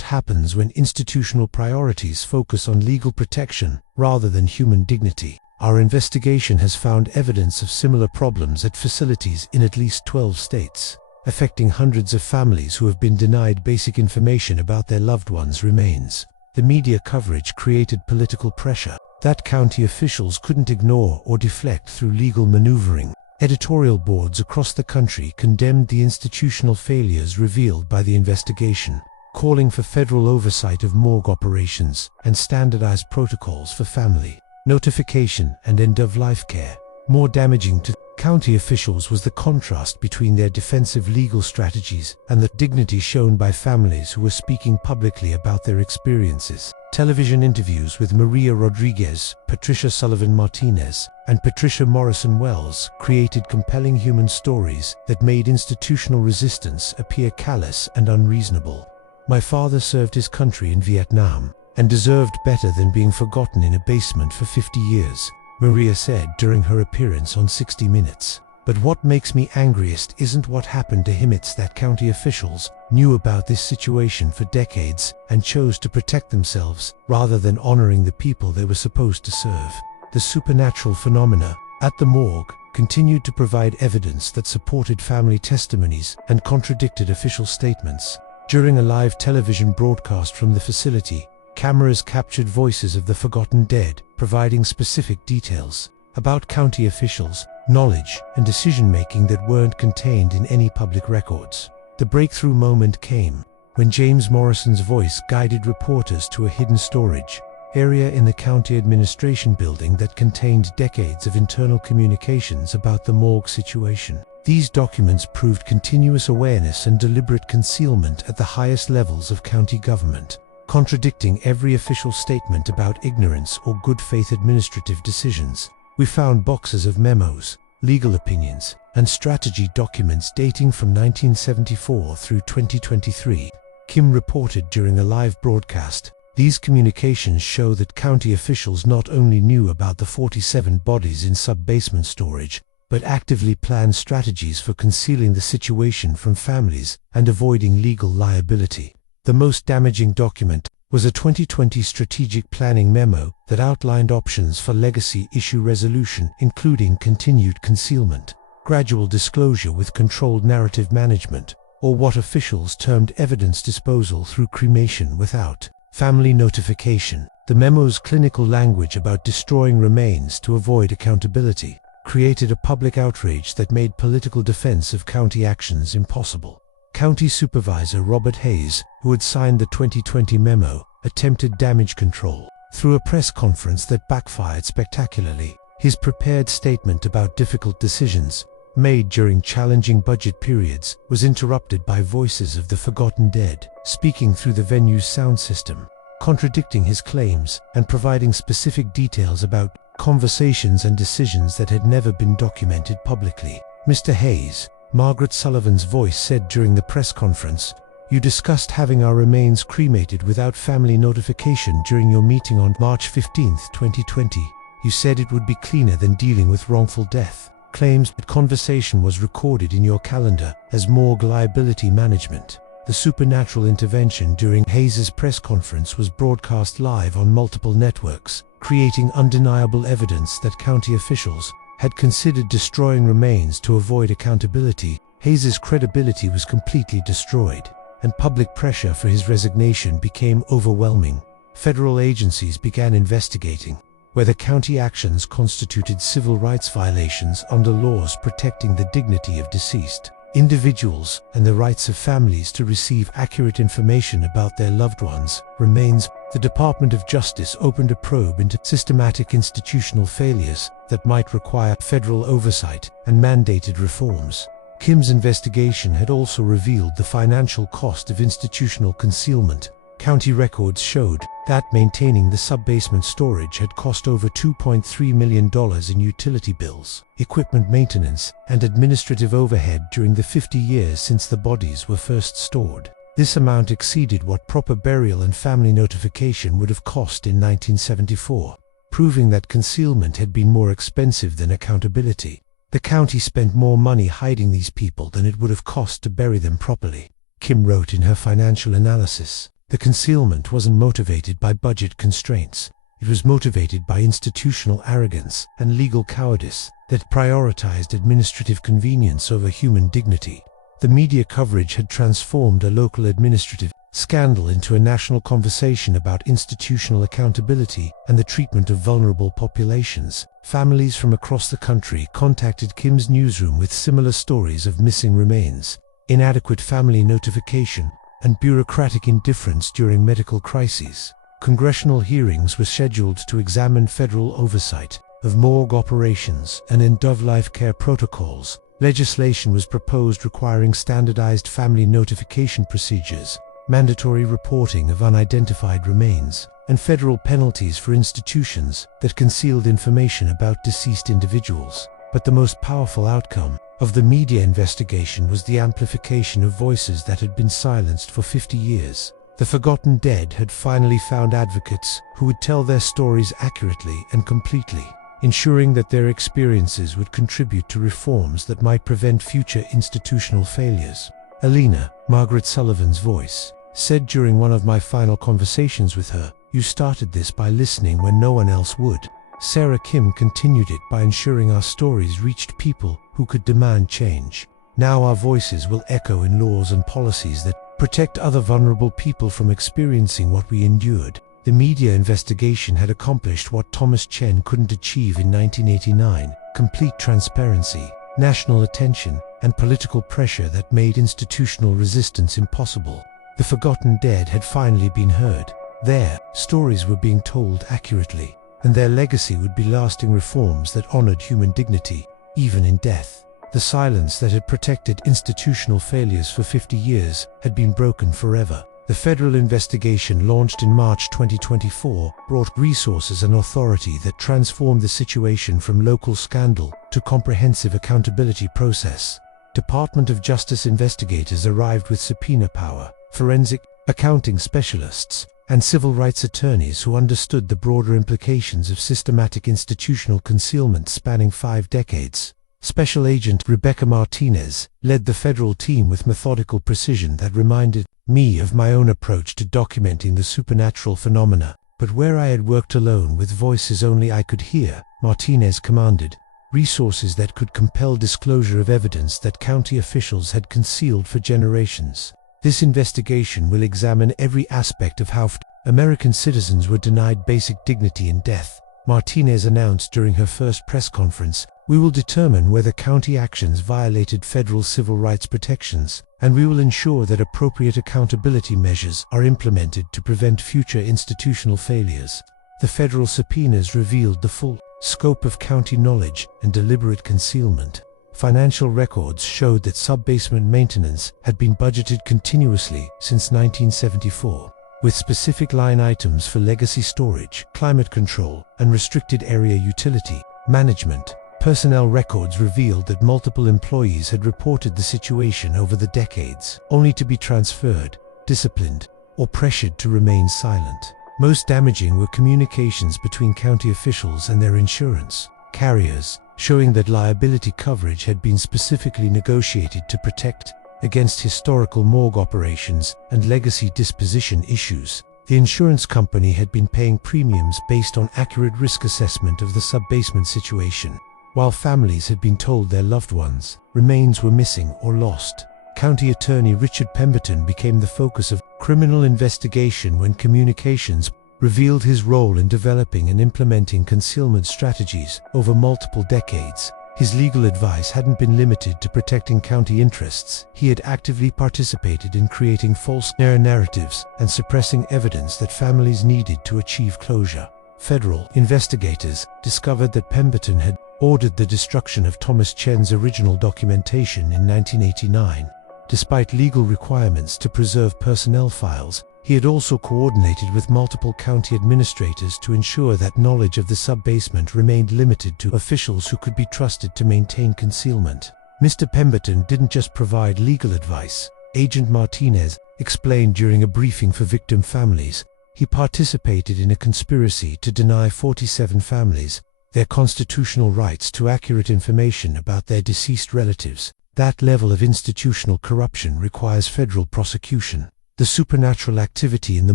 happens when institutional priorities focus on legal protection rather than human dignity. Our investigation has found evidence of similar problems at facilities in at least 12 states, affecting hundreds of families who have been denied basic information about their loved ones' remains. The media coverage created political pressure that county officials couldn't ignore or deflect through legal maneuvering. Editorial boards across the country condemned the institutional failures revealed by the investigation, calling for federal oversight of morgue operations and standardized protocols for family notification and end-of-life care. More damaging to county officials was the contrast between their defensive legal strategies and the dignity shown by families who were speaking publicly about their experiences. Television interviews with Maria Rodriguez, Patricia Sullivan Martinez, and Patricia Morrison Wells created compelling human stories that made institutional resistance appear callous and unreasonable. "My father served his country in Vietnam and deserved better than being forgotten in a basement for 50 years, Maria said during her appearance on 60 Minutes. But what makes me angriest isn't what happened to him, it's that county officials knew about this situation for decades and chose to protect themselves rather than honoring the people they were supposed to serve." The supernatural phenomena at the morgue continued to provide evidence that supported family testimonies and contradicted official statements. During a live television broadcast from the facility, cameras captured voices of the forgotten dead, providing specific details about county officials' knowledge and decision-making that weren't contained in any public records. The breakthrough moment came when James Morrison's voice guided reporters to a hidden storage area in the county administration building that contained decades of internal communications about the morgue situation. These documents proved continuous awareness and deliberate concealment at the highest levels of county government, contradicting every official statement about ignorance or good faith administrative decisions. We found boxes of memos, legal opinions, and strategy documents dating from 1974 through 2023, Kim reported during a live broadcast. These communications show that county officials not only knew about the 47 bodies in sub-basement storage, but actively planned strategies for concealing the situation from families and avoiding legal liability. The most damaging document was a 2020 strategic planning memo that outlined options for legacy issue resolution, including continued concealment, gradual disclosure with controlled narrative management, or what officials termed evidence disposal through cremation without family notification. The memo's clinical language about destroying remains to avoid accountability created a public outrage that made political defense of county actions impossible. County Supervisor Robert Hayes, who had signed the 2020 memo, attempted damage control through a press conference that backfired spectacularly. His prepared statement about difficult decisions made during challenging budget periods was interrupted by voices of the forgotten dead, speaking through the venue's sound system, contradicting his claims and providing specific details about conversations and decisions that had never been documented publicly. "Mr. Hayes," Margaret Sullivan's voice said during the press conference, "you discussed having our remains cremated without family notification during your meeting on March 15, 2020. You said it would be cleaner than dealing with wrongful death. Claims that conversation was recorded in your calendar as morgue liability management." The supernatural intervention during Hayes's press conference was broadcast live on multiple networks, creating undeniable evidence that county officials had considered destroying remains to avoid accountability. Hayes's credibility was completely destroyed, and public pressure for his resignation became overwhelming. Federal agencies began investigating whether county actions constituted civil rights violations under laws protecting the dignity of deceased individuals and the rights of families to receive accurate information about their loved ones' remains. The Department of Justice opened a probe into systematic institutional failures that might require federal oversight and mandated reforms. Kim's investigation had also revealed the financial cost of institutional concealment. County records showed that maintaining the sub-basement storage had cost over $2.3 million in utility bills, equipment maintenance, and administrative overhead during the 50 years since the bodies were first stored. This amount exceeded what proper burial and family notification would have cost in 1974, proving that concealment had been more expensive than accountability. The county spent more money hiding these people than it would have cost to bury them properly. Kim wrote in her financial analysis, "The concealment wasn't motivated by budget constraints. It was motivated by institutional arrogance and legal cowardice that prioritized administrative convenience over human dignity." The media coverage had transformed a local administrative scandal into a national conversation about institutional accountability and the treatment of vulnerable populations. Families from across the country contacted Kim's newsroom with similar stories of missing remains, inadequate family notification, and bureaucratic indifference during medical crises. Congressional hearings were scheduled to examine federal oversight of morgue operations and end-of-life care protocols. Legislation was proposed requiring standardized family notification procedures, mandatory reporting of unidentified remains, and federal penalties for institutions that concealed information about deceased individuals. But the most powerful outcome of the media investigation was the amplification of voices that had been silenced for 50 years. The forgotten dead had finally found advocates who would tell their stories accurately and completely, ensuring that their experiences would contribute to reforms that might prevent future institutional failures. Alina, Margaret Sullivan's voice, said during one of my final conversations with her, "You started this by listening when no one else would." Sarah Kim continued it by ensuring our stories reached people who could demand change. Now our voices will echo in laws and policies that protect other vulnerable people from experiencing what we endured. The media investigation had accomplished what Thomas Chen couldn't achieve in 1989, complete transparency, national attention, and political pressure that made institutional resistance impossible. The forgotten dead had finally been heard. Their stories were being told accurately, and their legacy would be lasting reforms that honored human dignity, even in death. The silence that had protected institutional failures for 50 years had been broken forever. The federal investigation, launched in March 2024, brought resources and authority that transformed the situation from local scandal to comprehensive accountability process. Department of Justice investigators arrived with subpoena power, forensic accounting specialists, and civil rights attorneys who understood the broader implications of systematic institutional concealment spanning 5 decades. Special Agent Rebecca Martinez led the federal team with methodical precision that reminded me of my own approach to documenting the supernatural phenomena. But where I had worked alone with voices only I could hear, Martinez commanded resources that could compel disclosure of evidence that county officials had concealed for generations. This investigation will examine every aspect of how American citizens were denied basic dignity in death, Martinez announced during her first press conference. "We will determine whether county actions violated federal civil rights protections, and we will ensure that appropriate accountability measures are implemented to prevent future institutional failures." The federal subpoenas revealed the full scope of county knowledge and deliberate concealment. Financial records showed that sub-basement maintenance had been budgeted continuously since 1974, with specific line items for legacy storage, climate control, and restricted area utility management. Personnel records revealed that multiple employees had reported the situation over the decades, only to be transferred, disciplined, or pressured to remain silent. Most damaging were communications between county officials and their insurance carriers, showing that liability coverage had been specifically negotiated to protect against historical morgue operations and legacy disposition issues. The insurance company had been paying premiums based on accurate risk assessment of the sub-basement situation, while families had been told their loved ones' remains were missing or lost. County Attorney Richard Pemberton became the focus of criminal investigation when communications revealed his role in developing and implementing concealment strategies over multiple decades. His legal advice hadn't been limited to protecting county interests. He had actively participated in creating false narratives and suppressing evidence that families needed to achieve closure. Federal investigators discovered that Pemberton had ordered the destruction of Thomas Chen's original documentation in 1989. Despite legal requirements to preserve personnel files, he had also coordinated with multiple county administrators to ensure that knowledge of the sub-basement remained limited to officials who could be trusted to maintain concealment. Mr. Pemberton didn't just provide legal advice. Agent Martinez explained during a briefing for victim families. He participated in a conspiracy to deny 47 families their constitutional rights to accurate information about their deceased relatives. That level of institutional corruption requires federal prosecution. The supernatural activity in the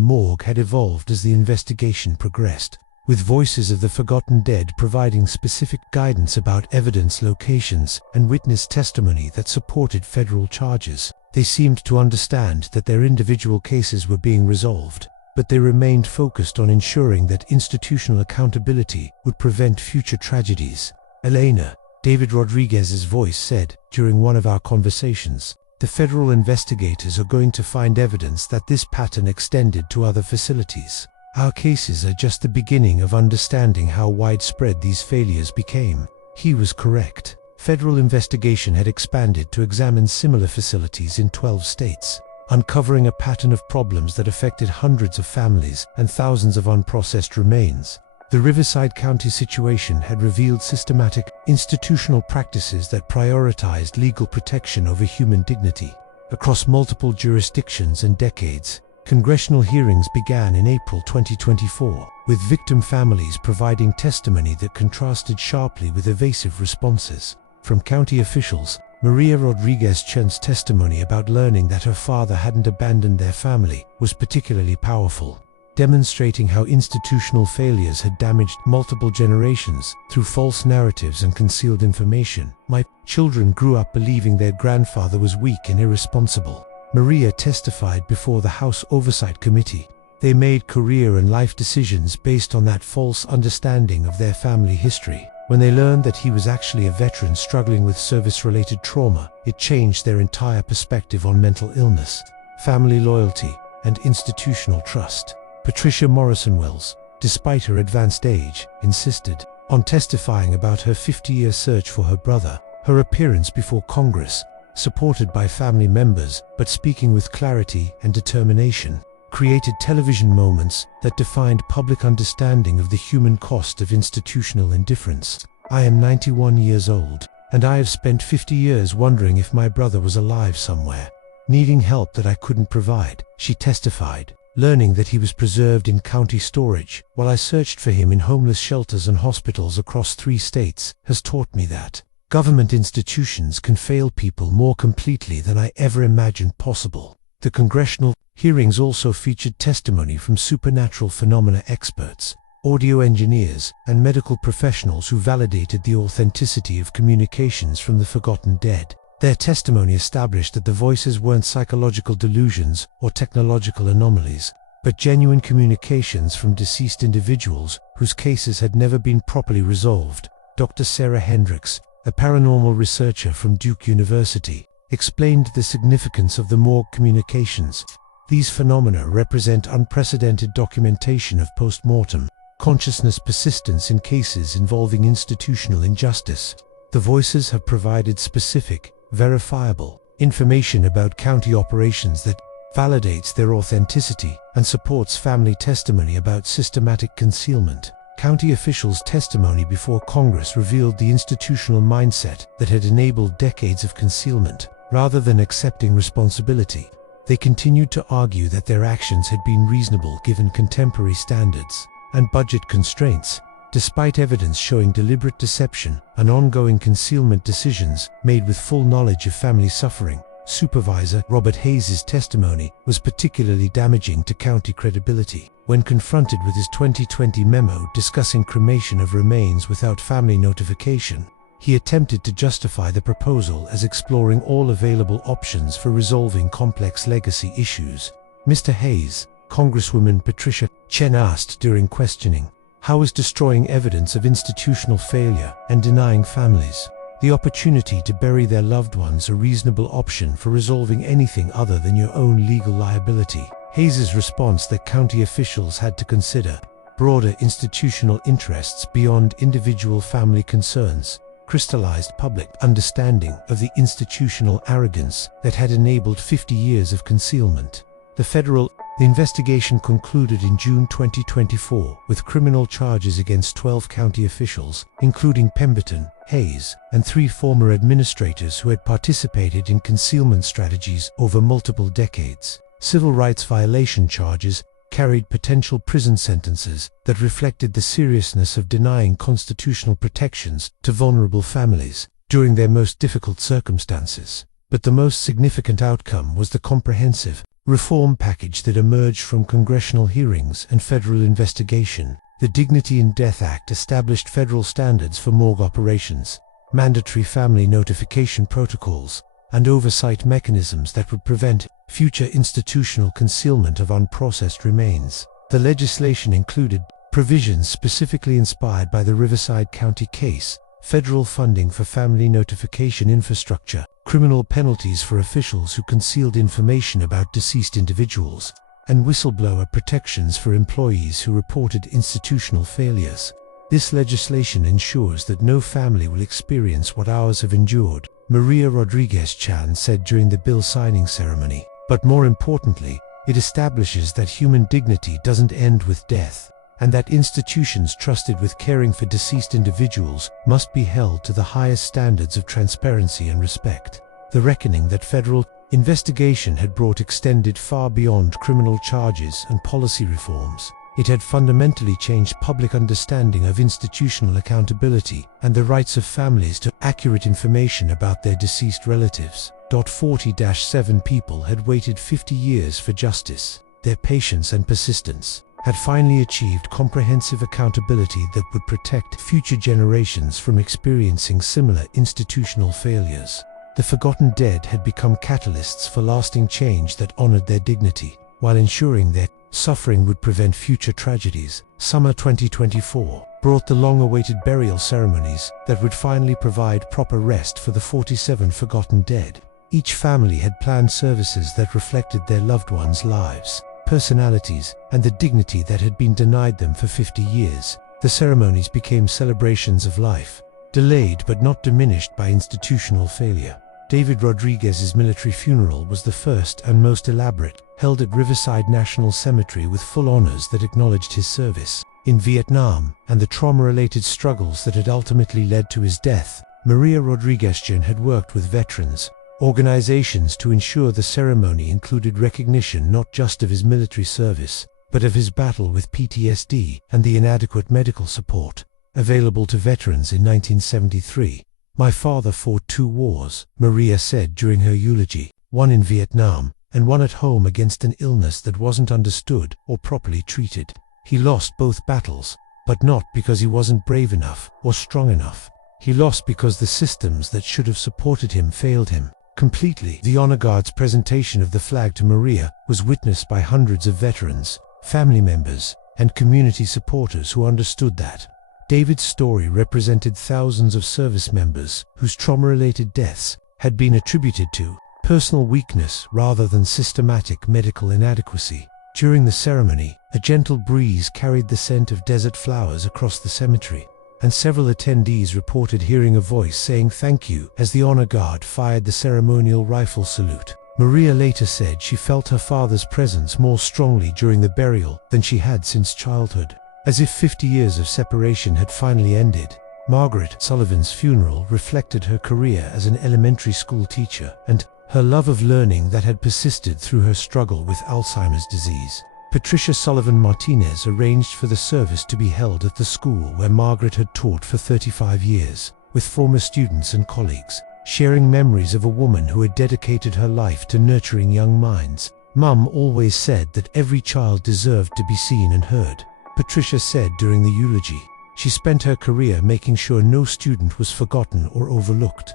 morgue had evolved as the investigation progressed, with voices of the forgotten dead providing specific guidance about evidence locations and witness testimony that supported federal charges. They seemed to understand that their individual cases were being resolved, but they remained focused on ensuring that institutional accountability would prevent future tragedies. Elena, David Rodriguez's voice said during one of our conversations, "The federal investigators are going to find evidence that this pattern extended to other facilities. Our cases are just the beginning of understanding how widespread these failures became." He was correct. Federal investigation had expanded to examine similar facilities in 12 states, uncovering a pattern of problems that affected hundreds of families and thousands of unprocessed remains. The Riverside County situation had revealed systematic, institutional practices that prioritized legal protection over human dignity. Across multiple jurisdictions and decades, congressional hearings began in April 2024, with victim families providing testimony that contrasted sharply with evasive responses. From county officials, Maria Rodriguez-Chen's testimony about learning that her father hadn't abandoned their family was particularly powerful, demonstrating how institutional failures had damaged multiple generations through false narratives and concealed information. "My children grew up believing their grandfather was weak and irresponsible," Maria testified before the House Oversight Committee. "They made career and life decisions based on that false understanding of their family history. When they learned that he was actually a veteran struggling with service-related trauma, it changed their entire perspective on mental illness, family loyalty, and institutional trust." Patricia Morrison-Wells, despite her advanced age, insisted on testifying about her 50-year search for her brother. Her appearance before Congress, supported by family members but speaking with clarity and determination, created television moments that defined public understanding of the human cost of institutional indifference. "I am 91 years old, and I have spent 50 years wondering if my brother was alive somewhere, needing help that I couldn't provide," she testified. "Learning that he was preserved in county storage while I searched for him in homeless shelters and hospitals across 3 states has taught me that government institutions can fail people more completely than I ever imagined possible." The congressional hearings also featured testimony from supernatural phenomena experts, audio engineers, and medical professionals who validated the authenticity of communications from the forgotten dead. Their testimony established that the voices weren't psychological delusions or technological anomalies, but genuine communications from deceased individuals whose cases had never been properly resolved. Dr. Sarah Hendricks, a paranormal researcher from Duke University, explained the significance of the morgue communications. "These phenomena represent unprecedented documentation of post-mortem consciousness persistence in cases involving institutional injustice. The voices have provided specific, verifiable information about county operations that validates their authenticity and supports family testimony about systematic concealment." County officials' testimony before Congress revealed the institutional mindset that had enabled decades of concealment, rather than accepting responsibility. They continued to argue that their actions had been reasonable given contemporary standards and budget constraints, despite evidence showing deliberate deception and ongoing concealment decisions made with full knowledge of family suffering. Supervisor Robert Hayes' testimony was particularly damaging to county credibility. When confronted with his 2020 memo discussing cremation of remains without family notification, he attempted to justify the proposal as exploring all available options for resolving complex legacy issues. Mr. Hayes, Congresswoman Patricia Chen asked during questioning, how is destroying evidence of institutional failure and denying families the opportunity to bury their loved ones a reasonable option for resolving anything other than your own legal liability? Hayes' response that county officials had to consider broader institutional interests beyond individual family concerns crystallized public understanding of the institutional arrogance that had enabled 50 years of concealment. The federal The investigation concluded in June 2024 with criminal charges against 12 county officials, including Pemberton, Hayes, and 3 former administrators who had participated in concealment strategies over multiple decades. Civil rights violation charges carried potential prison sentences that reflected the seriousness of denying constitutional protections to vulnerable families during their most difficult circumstances. But the most significant outcome was the comprehensive reform package that emerged from congressional hearings and federal investigation. The Dignity in Death Act established federal standards for morgue operations, mandatory family notification protocols, and oversight mechanisms that would prevent future institutional concealment of unprocessed remains. The legislation included provisions specifically inspired by the Riverside County case, federal funding for family notification infrastructure, criminal penalties for officials who concealed information about deceased individuals, and whistleblower protections for employees who reported institutional failures. This legislation ensures that no family will experience what ours have endured, Maria Rodriguez-Chan said during the bill signing ceremony. But more importantly, it establishes that human dignity doesn't end with death, and that institutions trusted with caring for deceased individuals must be held to the highest standards of transparency and respect. The reckoning that federal investigation had brought extended far beyond criminal charges and policy reforms. It had fundamentally changed public understanding of institutional accountability and the rights of families to accurate information about their deceased relatives. 40-7 people had waited 50 years for justice. Their patience and persistence had finally achieved comprehensive accountability that would protect future generations from experiencing similar institutional failures. The forgotten dead had become catalysts for lasting change that honored their dignity, while ensuring their suffering would prevent future tragedies. Summer 2024 brought the long-awaited burial ceremonies that would finally provide proper rest for the 47 forgotten dead. Each family had planned services that reflected their loved ones' lives, personalities, and the dignity that had been denied them for 50 years. The ceremonies became celebrations of life, delayed but not diminished by institutional failure. David Rodriguez's military funeral was the first and most elaborate, held at Riverside National Cemetery with full honors that acknowledged his service in Vietnam and the trauma-related struggles that had ultimately led to his death. Maria Rodriguez-Chan had worked with veterans organizations to ensure the ceremony included recognition not just of his military service, but of his battle with PTSD and the inadequate medical support available to veterans in 1973. "My father fought 2 wars," Maria said during her eulogy, one in Vietnam and one at home against an illness that wasn't understood or properly treated. He lost both battles, but not because he wasn't brave enough or strong enough. He lost because the systems that should have supported him failed him completely. The Honor Guard's presentation of the flag to Maria was witnessed by hundreds of veterans, family members, and community supporters who understood that. David's story represented thousands of service members whose trauma-related deaths had been attributed to personal weakness rather than systematic medical inadequacy. During the ceremony, a gentle breeze carried the scent of desert flowers across the cemetery, and several attendees reported hearing a voice saying thank you as the Honor Guard fired the ceremonial rifle salute. Maria later said she felt her father's presence more strongly during the burial than she had since childhood, as if 50 years of separation had finally ended. Margaret Sullivan's funeral reflected her career as an elementary school teacher and her love of learning that had persisted through her struggle with Alzheimer's disease. Patricia Sullivan Martinez arranged for the service to be held at the school where Margaret had taught for 35 years, with former students and colleagues, sharing memories of a woman who had dedicated her life to nurturing young minds. "Mum always said that every child deserved to be seen and heard," Patricia said during the eulogy. She spent her career making sure no student was forgotten or overlooked.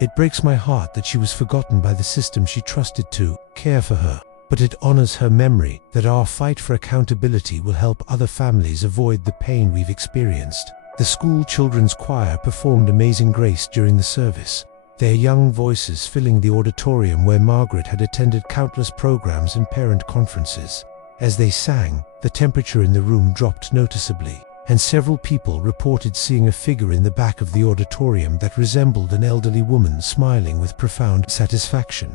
"It breaks my heart that she was forgotten by the system she trusted to care for her. But it honors her memory that our fight for accountability will help other families avoid the pain we've experienced." The school children's choir performed Amazing Grace during the service, their young voices filling the auditorium where Margaret had attended countless programs and parent conferences. As they sang, the temperature in the room dropped noticeably, and several people reported seeing a figure in the back of the auditorium that resembled an elderly woman smiling with profound satisfaction.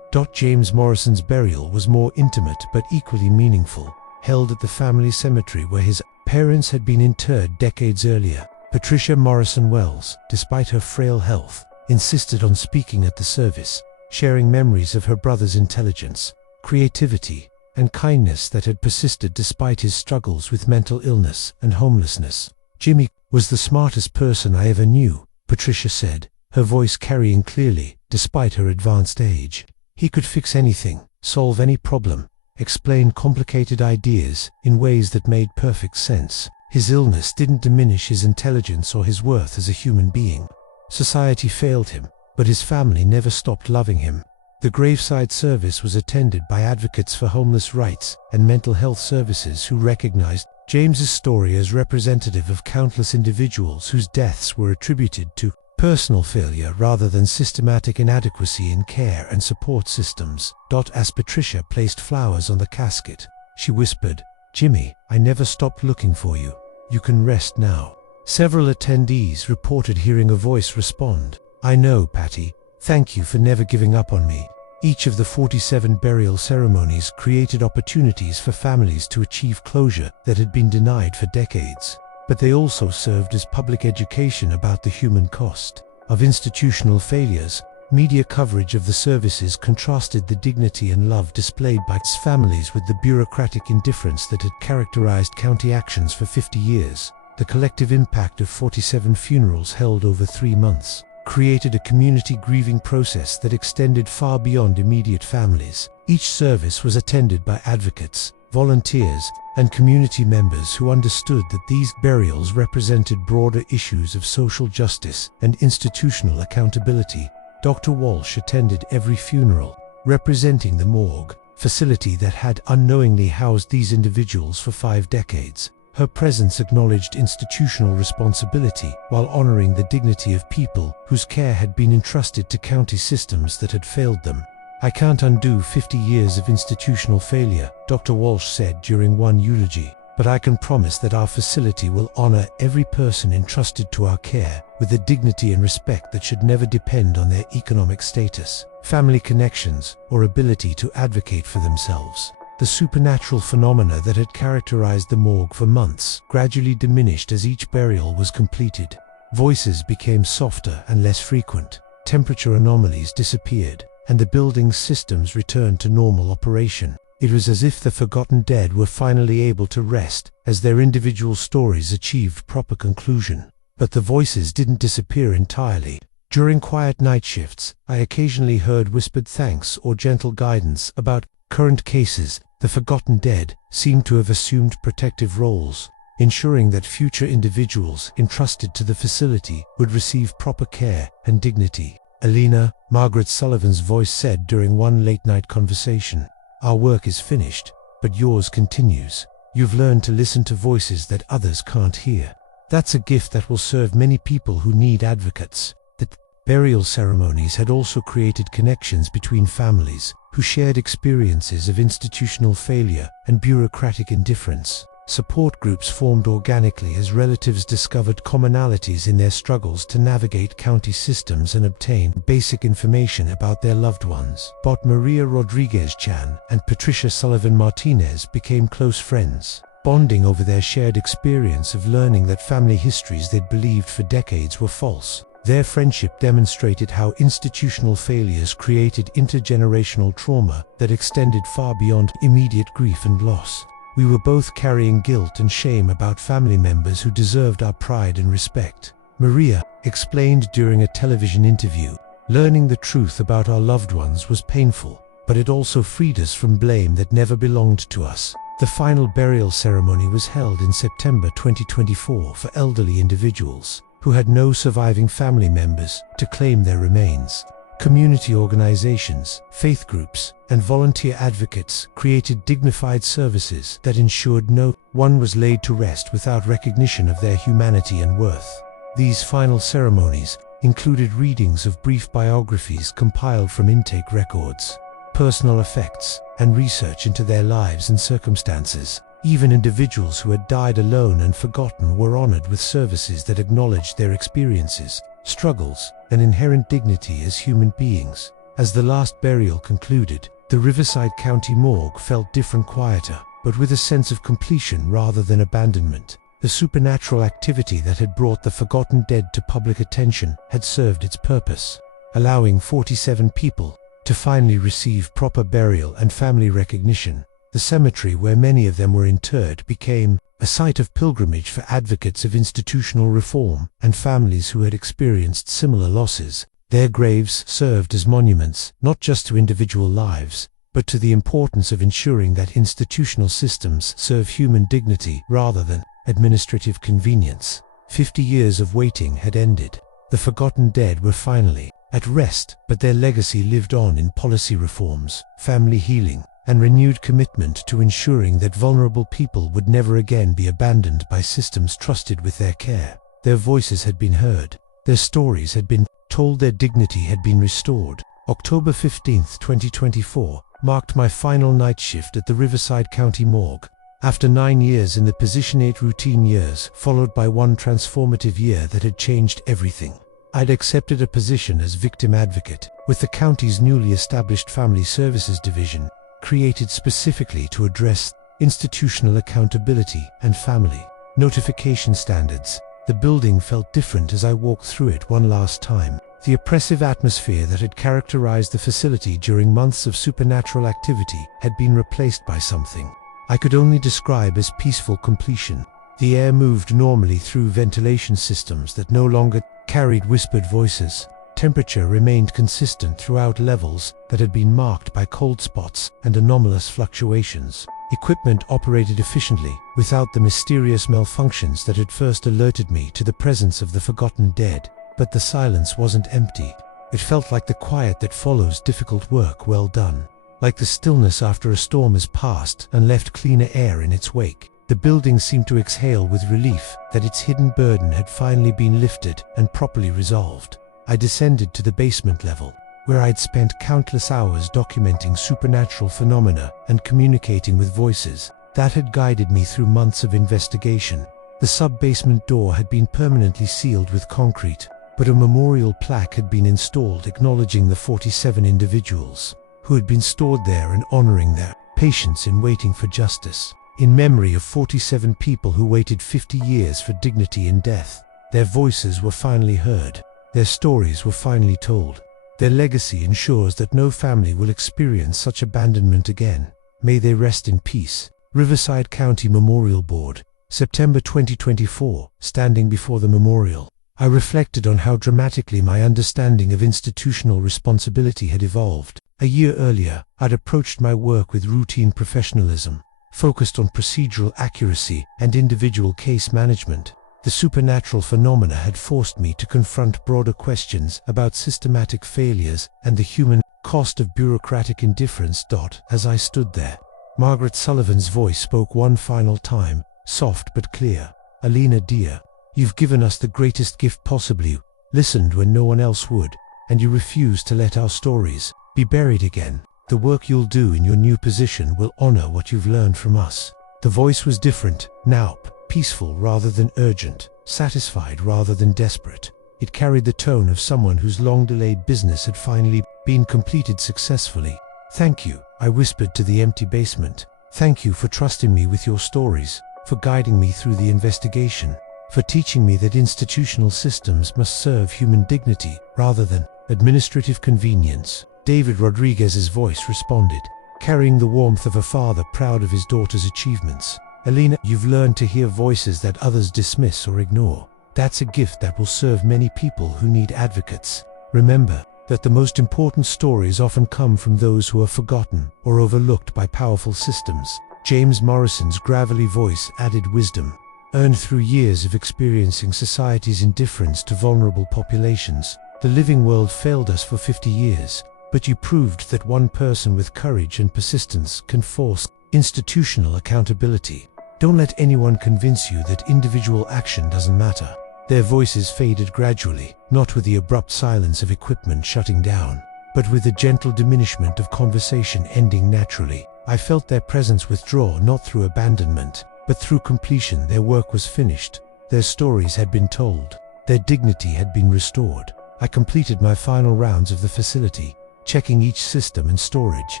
James Morrison's burial was more intimate but equally meaningful, held at the family cemetery where his parents had been interred decades earlier. Patricia Morrison Wells, despite her frail health, insisted on speaking at the service, sharing memories of her brother's intelligence, creativity, and kindness that had persisted despite his struggles with mental illness and homelessness. "Jimmy was the smartest person I ever knew," Patricia said, her voice carrying clearly, despite her advanced age. "He could fix anything, solve any problem, explain complicated ideas in ways that made perfect sense. His illness didn't diminish his intelligence or his worth as a human being. Society failed him, but his family never stopped loving him." The graveside service was attended by advocates for homeless rights and mental health services who recognized James's story as representative of countless individuals whose deaths were attributed to personal failure rather than systematic inadequacy in care and support systems. As Patricia placed flowers on the casket, she whispered, "Jimmy, I never stopped looking for you. You can rest now." Several attendees reported hearing a voice respond, "I know, Patty. Thank you for never giving up on me." Each of the 47 burial ceremonies created opportunities for families to achieve closure that had been denied for decades. But they also served as public education about the human cost of institutional failures. Media coverage of the services contrasted the dignity and love displayed by its families with the bureaucratic indifference that had characterized county actions for 50 years. The collective impact of 47 funerals held over 3 months created a community grieving process that extended far beyond immediate families. Each service was attended by advocates, volunteers, and community members who understood that these burials represented broader issues of social justice and institutional accountability. Dr. Walsh attended every funeral, representing the morgue, facility that had unknowingly housed these individuals for 5 decades. Her presence acknowledged institutional responsibility while honoring the dignity of people whose care had been entrusted to county systems that had failed them. "I can't undo 50 years of institutional failure," Dr. Walsh said during one eulogy, "but I can promise that our facility will honor every person entrusted to our care with a dignity and respect that should never depend on their economic status, family connections, or ability to advocate for themselves." The supernatural phenomena that had characterized the morgue for months gradually diminished as each burial was completed. Voices became softer and less frequent, temperature anomalies disappeared, and the building's systems returned to normal operation. It was as if the forgotten dead were finally able to rest as their individual stories achieved proper conclusion. But the voices didn't disappear entirely. During quiet night shifts, I occasionally heard whispered thanks or gentle guidance about current cases. The forgotten dead seemed to have assumed protective roles, ensuring that future individuals entrusted to the facility would receive proper care and dignity. "Alina," Margaret Sullivan's voice said during one late-night conversation, "our work is finished, but yours continues. You've learned to listen to voices that others can't hear. That's a gift that will serve many people who need advocates." The burial ceremonies had also created connections between families who shared experiences of institutional failure and bureaucratic indifference. Support groups formed organically as relatives discovered commonalities in their struggles to navigate county systems and obtain basic information about their loved ones. But Maria Rodriguez-Chan and Patricia Sullivan Martinez became close friends, bonding over their shared experience of learning that family histories they'd believed for decades were false. Their friendship demonstrated how institutional failures created intergenerational trauma that extended far beyond immediate grief and loss. We were both carrying guilt and shame about family members who deserved our pride and respect, Maria explained during a television interview. "Learning the truth about our loved ones was painful, but it also freed us from blame that never belonged to us." The final burial ceremony was held in September 2024 for elderly individuals who had no surviving family members to claim their remains. Community organizations, faith groups, and volunteer advocates created dignified services that ensured no one was laid to rest without recognition of their humanity and worth. These final ceremonies included readings of brief biographies compiled from intake records, personal effects, and research into their lives and circumstances. Even individuals who had died alone and forgotten were honored with services that acknowledged their experiences, struggles, and inherent dignity as human beings. As the last burial concluded, the Riverside County morgue felt different, quieter, but with a sense of completion rather than abandonment. The supernatural activity that had brought the forgotten dead to public attention had served its purpose, allowing 47 people to finally receive proper burial and family recognition. The cemetery where many of them were interred became a site of pilgrimage for advocates of institutional reform and families who had experienced similar losses. Their graves served as monuments not just to individual lives, but to the importance of ensuring that institutional systems serve human dignity rather than administrative convenience. 50 years of waiting had ended. The forgotten dead were finally at rest, but their legacy lived on in policy reforms, family healing, and renewed commitment to ensuring that vulnerable people would never again be abandoned by systems trusted with their care. Their voices had been heard, their stories had been told, their dignity had been restored. October 15, 2024, marked my final night shift at the Riverside County Morgue. After 9 years in the position, 8 routine years, followed by one transformative year that had changed everything. I'd accepted a position as victim advocate with the county's newly established Family Services Division, created specifically to address institutional accountability and family notification standards. The building felt different as I walked through it one last time. The oppressive atmosphere that had characterized the facility during months of supernatural activity had been replaced by something I could only describe as peaceful completion. The air moved normally through ventilation systems that no longer carried whispered voices. Temperature remained consistent throughout levels that had been marked by cold spots and anomalous fluctuations. Equipment operated efficiently, without the mysterious malfunctions that had first alerted me to the presence of the forgotten dead. But the silence wasn't empty. It felt like the quiet that follows difficult work well done. Like the stillness after a storm has passed and left cleaner air in its wake. The building seemed to exhale with relief that its hidden burden had finally been lifted and properly resolved. I descended to the basement level, where I'd spent countless hours documenting supernatural phenomena and communicating with voices that had guided me through months of investigation. The sub-basement door had been permanently sealed with concrete, but a memorial plaque had been installed acknowledging the 47 individuals who had been stored there and honoring their patience in waiting for justice. In memory of 47 people who waited 50 years for dignity in death. Their voices were finally heard. Their stories were finally told. Their legacy ensures that no family will experience such abandonment again. May they rest in peace. Riverside County Memorial Board, September 2024. Standing before the memorial, I reflected on how dramatically my understanding of institutional responsibility had evolved. A year earlier, I'd approached my work with routine professionalism, focused on procedural accuracy and individual case management. The supernatural phenomena had forced me to confront broader questions about systematic failures and the human cost of bureaucratic indifference. As I stood there, Margaret Sullivan's voice spoke one final time, soft but clear. "Alina dear, you've given us the greatest gift possible. You listened when no one else would, and you refused to let our stories be buried again. The work you'll do in your new position will honor what you've learned from us." The voice was different, now peaceful rather than urgent, satisfied rather than desperate. It carried the tone of someone whose long-delayed business had finally been completed successfully. "Thank you," I whispered to the empty basement. "Thank you for trusting me with your stories, for guiding me through the investigation, for teaching me that institutional systems must serve human dignity rather than administrative convenience." David Rodriguez's voice responded, carrying the warmth of a father proud of his daughter's achievements. "Alina, you've learned to hear voices that others dismiss or ignore. That's a gift that will serve many people who need advocates. Remember that the most important stories often come from those who are forgotten or overlooked by powerful systems." James Morrison's gravelly voice added wisdom, earned through years of experiencing society's indifference to vulnerable populations. "The living world failed us for 50 years. But you proved that one person with courage and persistence can force institutional accountability. Don't let anyone convince you that individual action doesn't matter." Their voices faded gradually, not with the abrupt silence of equipment shutting down, but with the gentle diminishment of conversation ending naturally. I felt their presence withdraw, not through abandonment, but through completion. Their work was finished. Their stories had been told. Their dignity had been restored. I completed my final rounds of the facility, checking each system and storage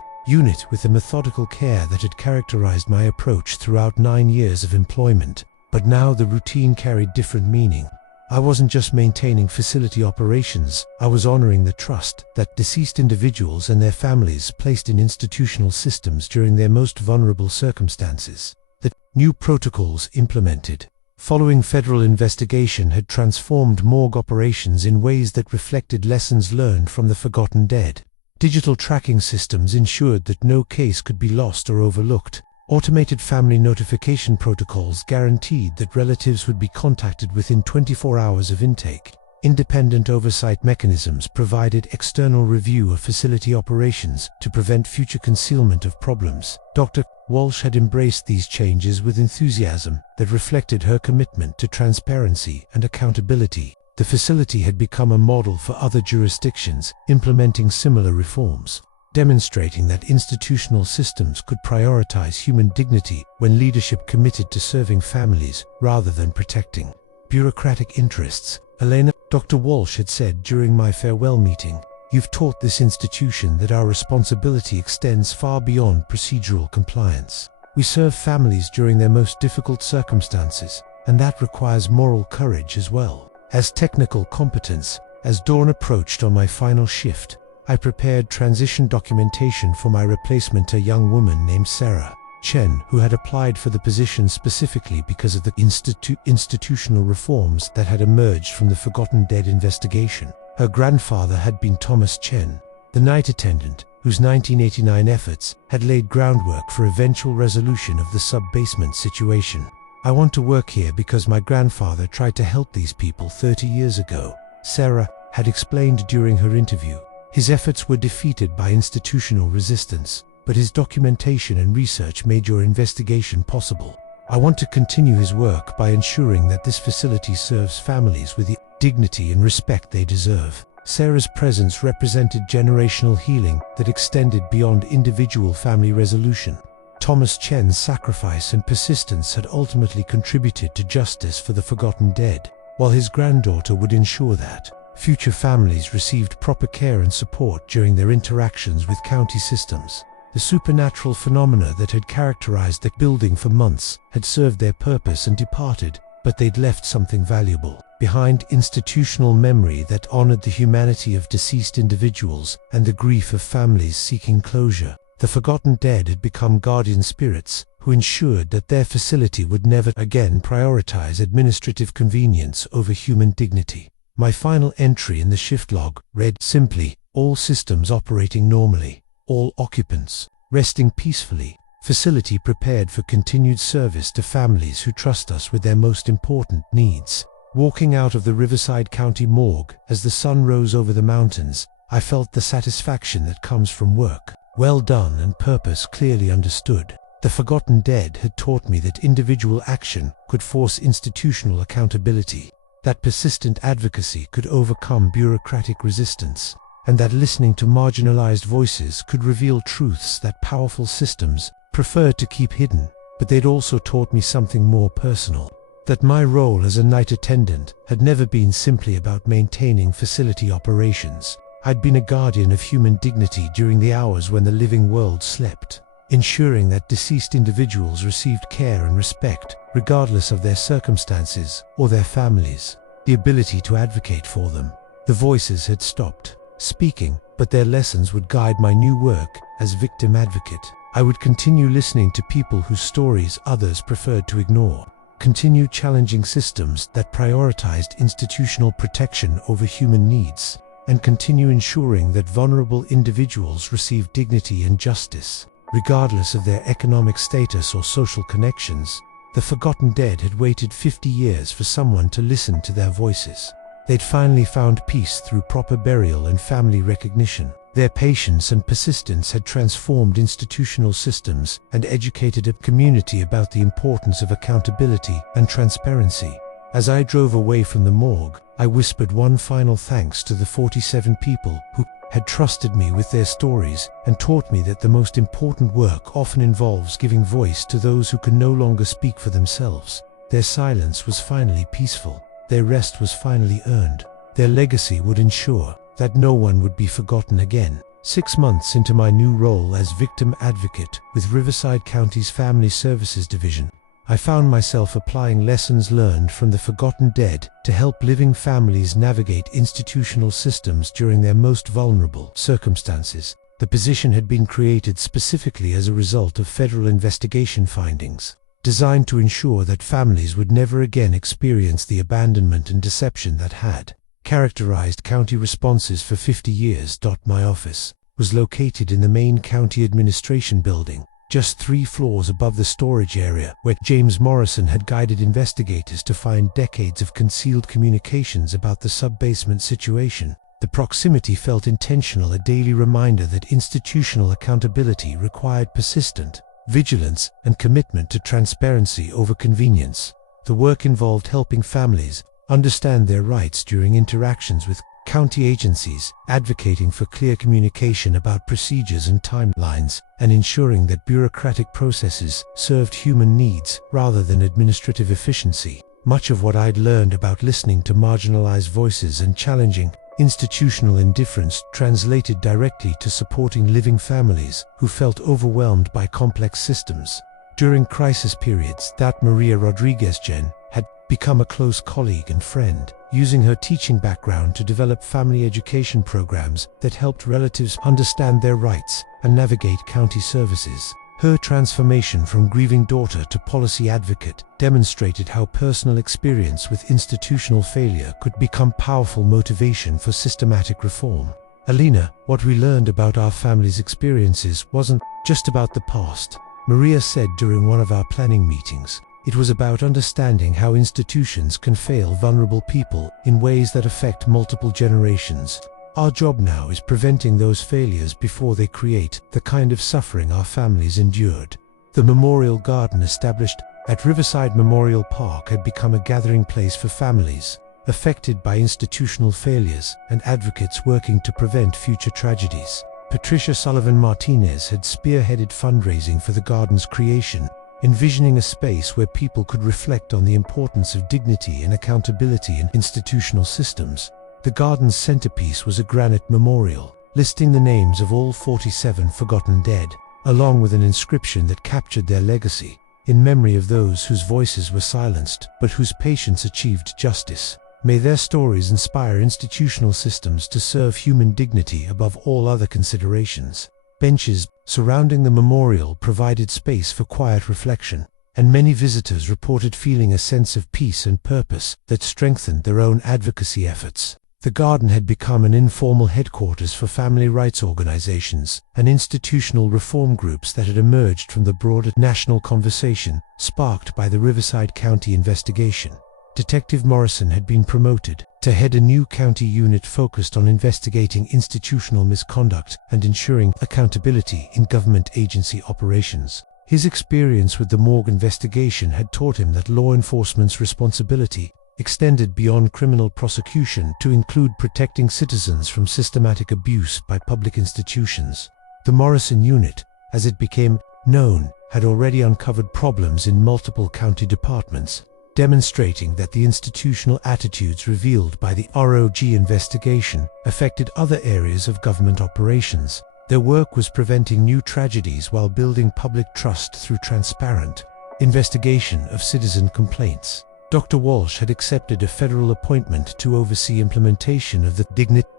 unit with the methodical care that had characterized my approach throughout 9 years of employment. But now the routine carried different meaning. I wasn't just maintaining facility operations, I was honoring the trust that deceased individuals and their families placed in institutional systems during their most vulnerable circumstances. The new protocols implemented following federal investigation had transformed morgue operations in ways that reflected lessons learned from the forgotten dead. Digital tracking systems ensured that no case could be lost or overlooked. Automated family notification protocols guaranteed that relatives would be contacted within 24 hours of intake. Independent oversight mechanisms provided external review of facility operations to prevent future concealment of problems. Dr. Walsh had embraced these changes with enthusiasm that reflected her commitment to transparency and accountability. The facility had become a model for other jurisdictions implementing similar reforms, demonstrating that institutional systems could prioritize human dignity when leadership committed to serving families rather than protecting bureaucratic interests. Elena, Dr. Walsh had said during my farewell meeting, "You've taught this institution that our responsibility extends far beyond procedural compliance. We serve families during their most difficult circumstances, and that requires moral courage as well as technical competence." As dawn approached on my final shift, I prepared transition documentation for my replacement, a young woman named Sarah Chen, who had applied for the position specifically because of the institutional reforms that had emerged from the Forgotten Dead investigation. Her grandfather had been Thomas Chen, the night attendant, whose 1989 efforts had laid groundwork for eventual resolution of the sub-basement situation. "I want to work here because my grandfather tried to help these people 30 years ago," Sarah had explained during her interview. "His efforts were defeated by institutional resistance, but his documentation and research made your investigation possible. I want to continue his work by ensuring that this facility serves families with the dignity and respect they deserve." Sarah's presence represented generational healing that extended beyond individual family resolution. Thomas Chen's sacrifice and persistence had ultimately contributed to justice for the forgotten dead, while his granddaughter would ensure that future families received proper care and support during their interactions with county systems. The supernatural phenomena that had characterized the building for months had served their purpose and departed, but they'd left something valuable behind: institutional memory that honored the humanity of deceased individuals and the grief of families seeking closure. The forgotten dead had become guardian spirits who ensured that their facility would never again prioritize administrative convenience over human dignity. My final entry in the shift log read simply, "All systems operating normally. All occupants resting peacefully. Facility prepared for continued service to families who trust us with their most important needs." Walking out of the Riverside County morgue as the sun rose over the mountains, I felt the satisfaction that comes from work well done and purpose clearly understood. The forgotten dead had taught me that individual action could force institutional accountability, that persistent advocacy could overcome bureaucratic resistance, and that listening to marginalized voices could reveal truths that powerful systems preferred to keep hidden. But they'd also taught me something more personal, that my role as a night attendant had never been simply about maintaining facility operations. I'd been a guardian of human dignity during the hours when the living world slept, ensuring that deceased individuals received care and respect, regardless of their circumstances or their families. The ability to advocate for them. The voices had stopped speaking, but their lessons would guide my new work as victim advocate. I would continue listening to people whose stories others preferred to ignore, continue challenging systems that prioritized institutional protection over human needs, and continue ensuring that vulnerable individuals receive dignity and justice, regardless of their economic status or social connections. The forgotten dead had waited 50 years for someone to listen to their voices. They'd finally found peace through proper burial and family recognition. Their patience and persistence had transformed institutional systems and educated a community about the importance of accountability and transparency. As I drove away from the morgue, I whispered one final thanks to the 47 people who had trusted me with their stories and taught me that the most important work often involves giving voice to those who can no longer speak for themselves. Their silence was finally peaceful. Their rest was finally earned. Their legacy would ensure that no one would be forgotten again. 6 months into my new role as victim advocate with Riverside County's Family Services Division, I found myself applying lessons learned from the forgotten dead to help living families navigate institutional systems during their most vulnerable circumstances. The position had been created specifically as a result of federal investigation findings, designed to ensure that families would never again experience the abandonment and deception that had characterized county responses for 50 years. My office was located in the main county administration building, just 3 floors above the storage area where James Morrison had guided investigators to find decades of concealed communications about the sub-basement situation. The proximity felt intentional, a daily reminder that institutional accountability required persistent vigilance and commitment to transparency over convenience. The work involved helping families understand their rights during interactions with county agencies, advocating for clear communication about procedures and timelines, and ensuring that bureaucratic processes served human needs rather than administrative efficiency. Much of what I'd learned about listening to marginalized voices and challenging institutional indifference translated directly to supporting living families who felt overwhelmed by complex systems. During crisis periods, Maria Rodriguez-Jen had become a close colleague and friend, using her teaching background to develop family education programs that helped relatives understand their rights and navigate county services. Her transformation from grieving daughter to policy advocate demonstrated how personal experience with institutional failure could become powerful motivation for systematic reform. Alina, what we learned about our family's experiences wasn't just about the past, Maria said during one of our planning meetings. It was about understanding how institutions can fail vulnerable people in ways that affect multiple generations. Our job now is preventing those failures before they create the kind of suffering our families endured. The memorial garden established at Riverside Memorial Park had become a gathering place for families affected by institutional failures and advocates working to prevent future tragedies. Patricia Sullivan Martinez had spearheaded fundraising for the garden's creation, envisioning a space where people could reflect on the importance of dignity and accountability in institutional systems. The garden's centerpiece was a granite memorial, listing the names of all 47 forgotten dead, along with an inscription that captured their legacy, in memory of those whose voices were silenced, but whose patience achieved justice. May their stories inspire institutional systems to serve human dignity above all other considerations. Benches surrounding the memorial provided space for quiet reflection, and many visitors reported feeling a sense of peace and purpose that strengthened their own advocacy efforts. The garden had become an informal headquarters for family rights organizations and institutional reform groups that had emerged from the broader national conversation sparked by the Riverside County investigation. Detective Morrison had been promoted to head a new county unit focused on investigating institutional misconduct and ensuring accountability in government agency operations. His experience with the morgue investigation had taught him that law enforcement's responsibility extended beyond criminal prosecution to include protecting citizens from systematic abuse by public institutions. The Morrison Unit, as it became known, had already uncovered problems in multiple county departments, demonstrating that the institutional attitudes revealed by the ROG investigation affected other areas of government operations. Their work was preventing new tragedies while building public trust through transparent investigation of citizen complaints. Dr. Walsh had accepted a federal appointment to oversee implementation of the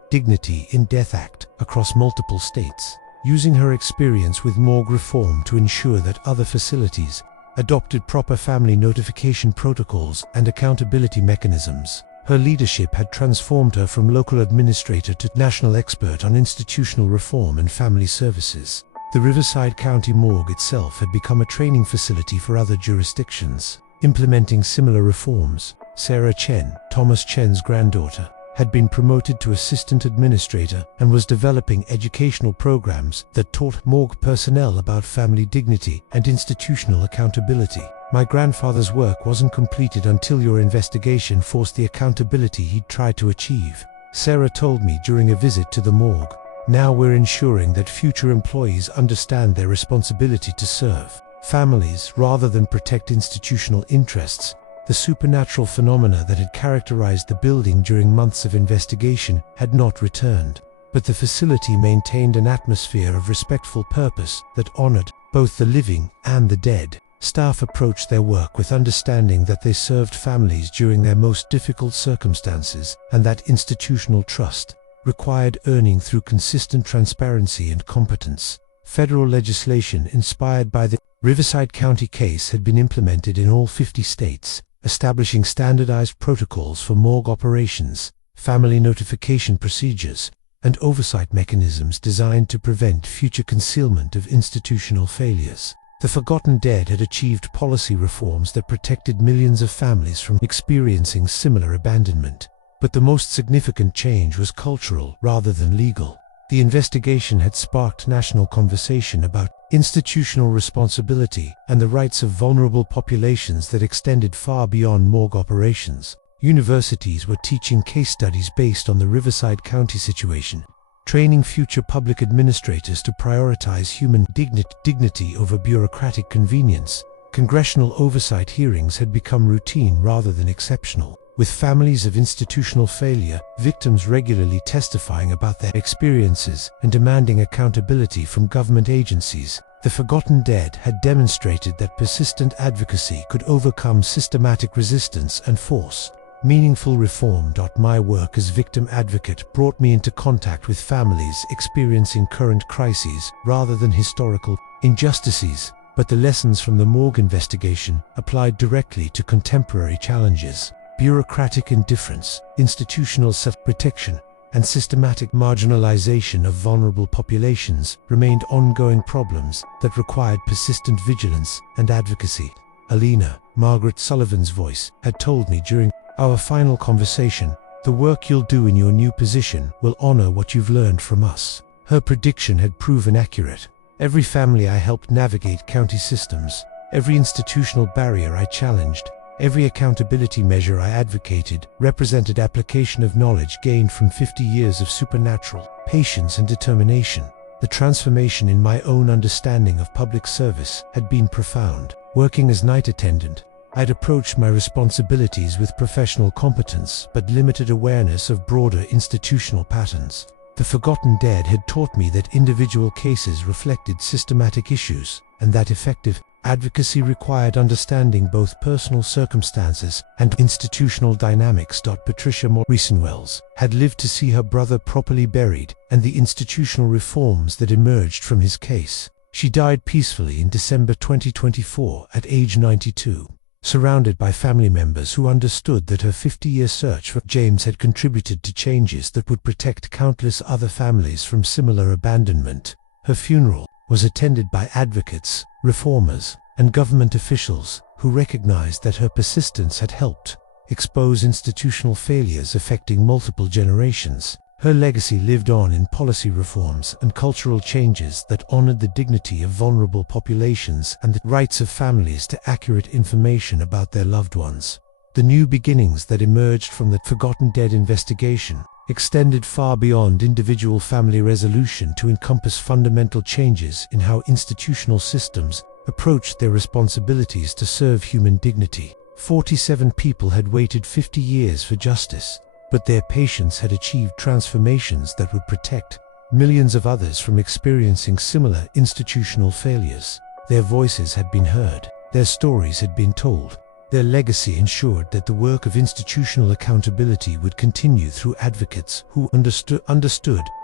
Dignity in Death Act across multiple states, using her experience with morgue reform to ensure that other facilities adopted proper family notification protocols and accountability mechanisms. Her leadership had transformed her from local administrator to national expert on institutional reform and family services. The Riverside County Morgue itself had become a training facility for other jurisdictions, implementing similar reforms. Sarah Chen, Thomas Chen's granddaughter, had been promoted to assistant administrator and was developing educational programs that taught morgue personnel about family dignity and institutional accountability. My grandfather's work wasn't completed until your investigation forced the accountability he'd tried to achieve, Sarah told me during a visit to the morgue. Now we're ensuring that future employees understand their responsibility to serve families rather than protect institutional interests. The supernatural phenomena that had characterized the building during months of investigation had not returned, but the facility maintained an atmosphere of respectful purpose that honored both the living and the dead. Staff approached their work with understanding that they served families during their most difficult circumstances, and that institutional trust required earning through consistent transparency and competence. Federal legislation inspired by the Riverside County case had been implemented in all 50 states, establishing standardized protocols for morgue operations, family notification procedures, and oversight mechanisms designed to prevent future concealment of institutional failures. The Forgotten Dead had achieved policy reforms that protected millions of families from experiencing similar abandonment. But the most significant change was cultural rather than legal. The investigation had sparked national conversation about institutional responsibility and the rights of vulnerable populations that extended far beyond morgue operations. Universities were teaching case studies based on the Riverside County situation, training future public administrators to prioritize human dignity over bureaucratic convenience. Congressional oversight hearings had become routine rather than exceptional, with families of institutional failure, victims regularly testifying about their experiences and demanding accountability from government agencies. The Forgotten Dead had demonstrated that persistent advocacy could overcome systematic resistance and force meaningful reform. My work as victim advocate brought me into contact with families experiencing current crises rather than historical injustices, but the lessons from the morgue investigation applied directly to contemporary challenges. Bureaucratic indifference, institutional self-protection, and systematic marginalization of vulnerable populations remained ongoing problems that required persistent vigilance and advocacy. Alina, Margaret Sullivan's voice, had told me during our final conversation, "The work you'll do in your new position will honor what you've learned from us." Her prediction had proven accurate. Every family I helped navigate county systems, every institutional barrier I challenged, every accountability measure I advocated represented application of knowledge gained from 50 years of supernatural patience and determination. The transformation in my own understanding of public service had been profound. Working as night attendant, I'd approached my responsibilities with professional competence but limited awareness of broader institutional patterns. The Forgotten Dead had taught me that individual cases reflected systematic issues, and that effective advocacy required understanding both personal circumstances and institutional dynamics. Patricia Morrison-Wells had lived to see her brother properly buried and the institutional reforms that emerged from his case. She died peacefully in December 2024 at age 92. Surrounded by family members who understood that her 50-year search for James had contributed to changes that would protect countless other families from similar abandonment. Her funeral was attended by advocates, reformers, and government officials who recognized that her persistence had helped expose institutional failures affecting multiple generations. Her legacy lived on in policy reforms and cultural changes that honored the dignity of vulnerable populations and the rights of families to accurate information about their loved ones. The new beginnings that emerged from the Forgotten Dead investigation extended far beyond individual family resolution to encompass fundamental changes in how institutional systems approached their responsibilities to serve human dignity. 47 people had waited 50 years for justice, but their patience had achieved transformations that would protect millions of others from experiencing similar institutional failures. Their voices had been heard, their stories had been told. Their legacy ensured that the work of institutional accountability would continue through advocates who understood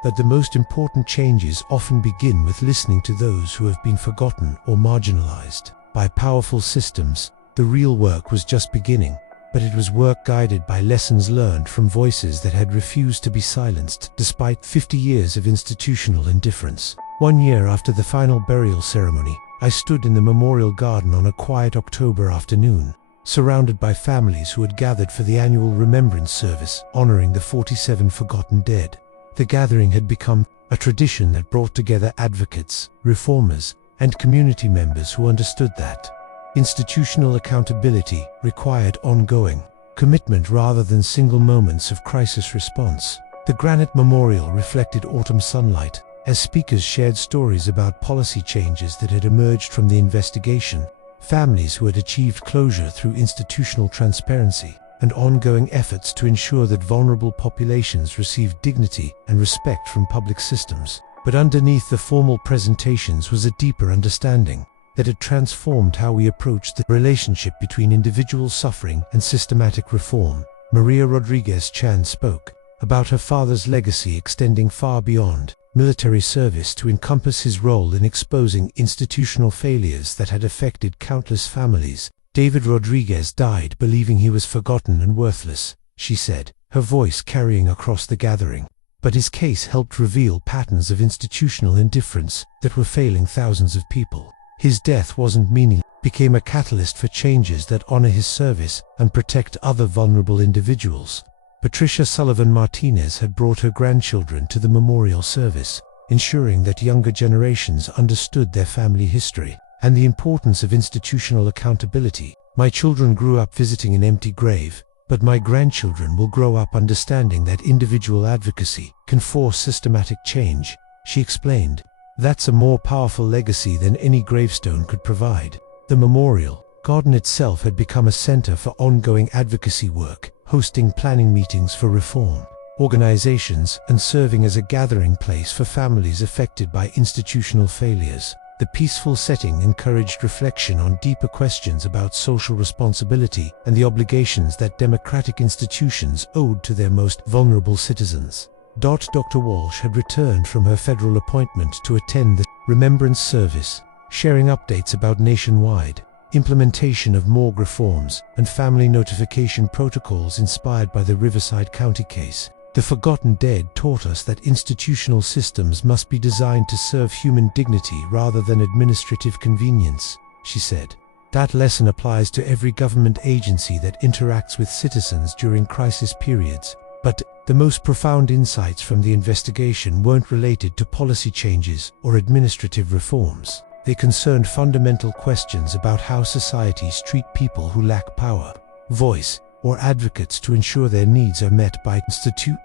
that the most important changes often begin with listening to those who have been forgotten or marginalized. By powerful systems, the real work was just beginning, but it was work guided by lessons learned from voices that had refused to be silenced despite 50 years of institutional indifference. 1 year after the final burial ceremony, I stood in the memorial garden on a quiet October afternoon, surrounded by families who had gathered for the annual remembrance service honoring the 47 forgotten dead. The gathering had become a tradition that brought together advocates, reformers, and community members who understood that institutional accountability required ongoing commitment rather than single moments of crisis response. The granite memorial reflected autumn sunlight as speakers shared stories about policy changes that had emerged from the investigation, families who had achieved closure through institutional transparency, and ongoing efforts to ensure that vulnerable populations receive dignity and respect from public systems. But underneath the formal presentations was a deeper understanding that had transformed how we approached the relationship between individual suffering and systematic reform. Maria Rodriguez Chan spoke about her father's legacy extending far beyond military service to encompass his role in exposing institutional failures that had affected countless families. David Rodriguez died believing he was forgotten and worthless, she said, her voice carrying across the gathering. But his case helped reveal patterns of institutional indifference that were failing thousands of people. His death wasn't meaningless, became a catalyst for changes that honor his service and protect other vulnerable individuals. Patricia Sullivan Martinez had brought her grandchildren to the memorial service, ensuring that younger generations understood their family history and the importance of institutional accountability. My children grew up visiting an empty grave, but my grandchildren will grow up understanding that individual advocacy can force systematic change, she explained. That's a more powerful legacy than any gravestone could provide. The memorial garden itself had become a center for ongoing advocacy work, hosting planning meetings for reform organizations and serving as a gathering place for families affected by institutional failures. The peaceful setting encouraged reflection on deeper questions about social responsibility and the obligations that democratic institutions owed to their most vulnerable citizens. Dr. Walsh had returned from her federal appointment to attend the Remembrance Service, sharing updates about nationwide implementation of morgue reforms and family notification protocols inspired by the Riverside County case. The Forgotten Dead taught us that institutional systems must be designed to serve human dignity rather than administrative convenience, she said. That lesson applies to every government agency that interacts with citizens during crisis periods. But the most profound insights from the investigation weren't related to policy changes or administrative reforms. They concerned fundamental questions about how societies treat people who lack power, voice, or advocates to ensure their needs are met by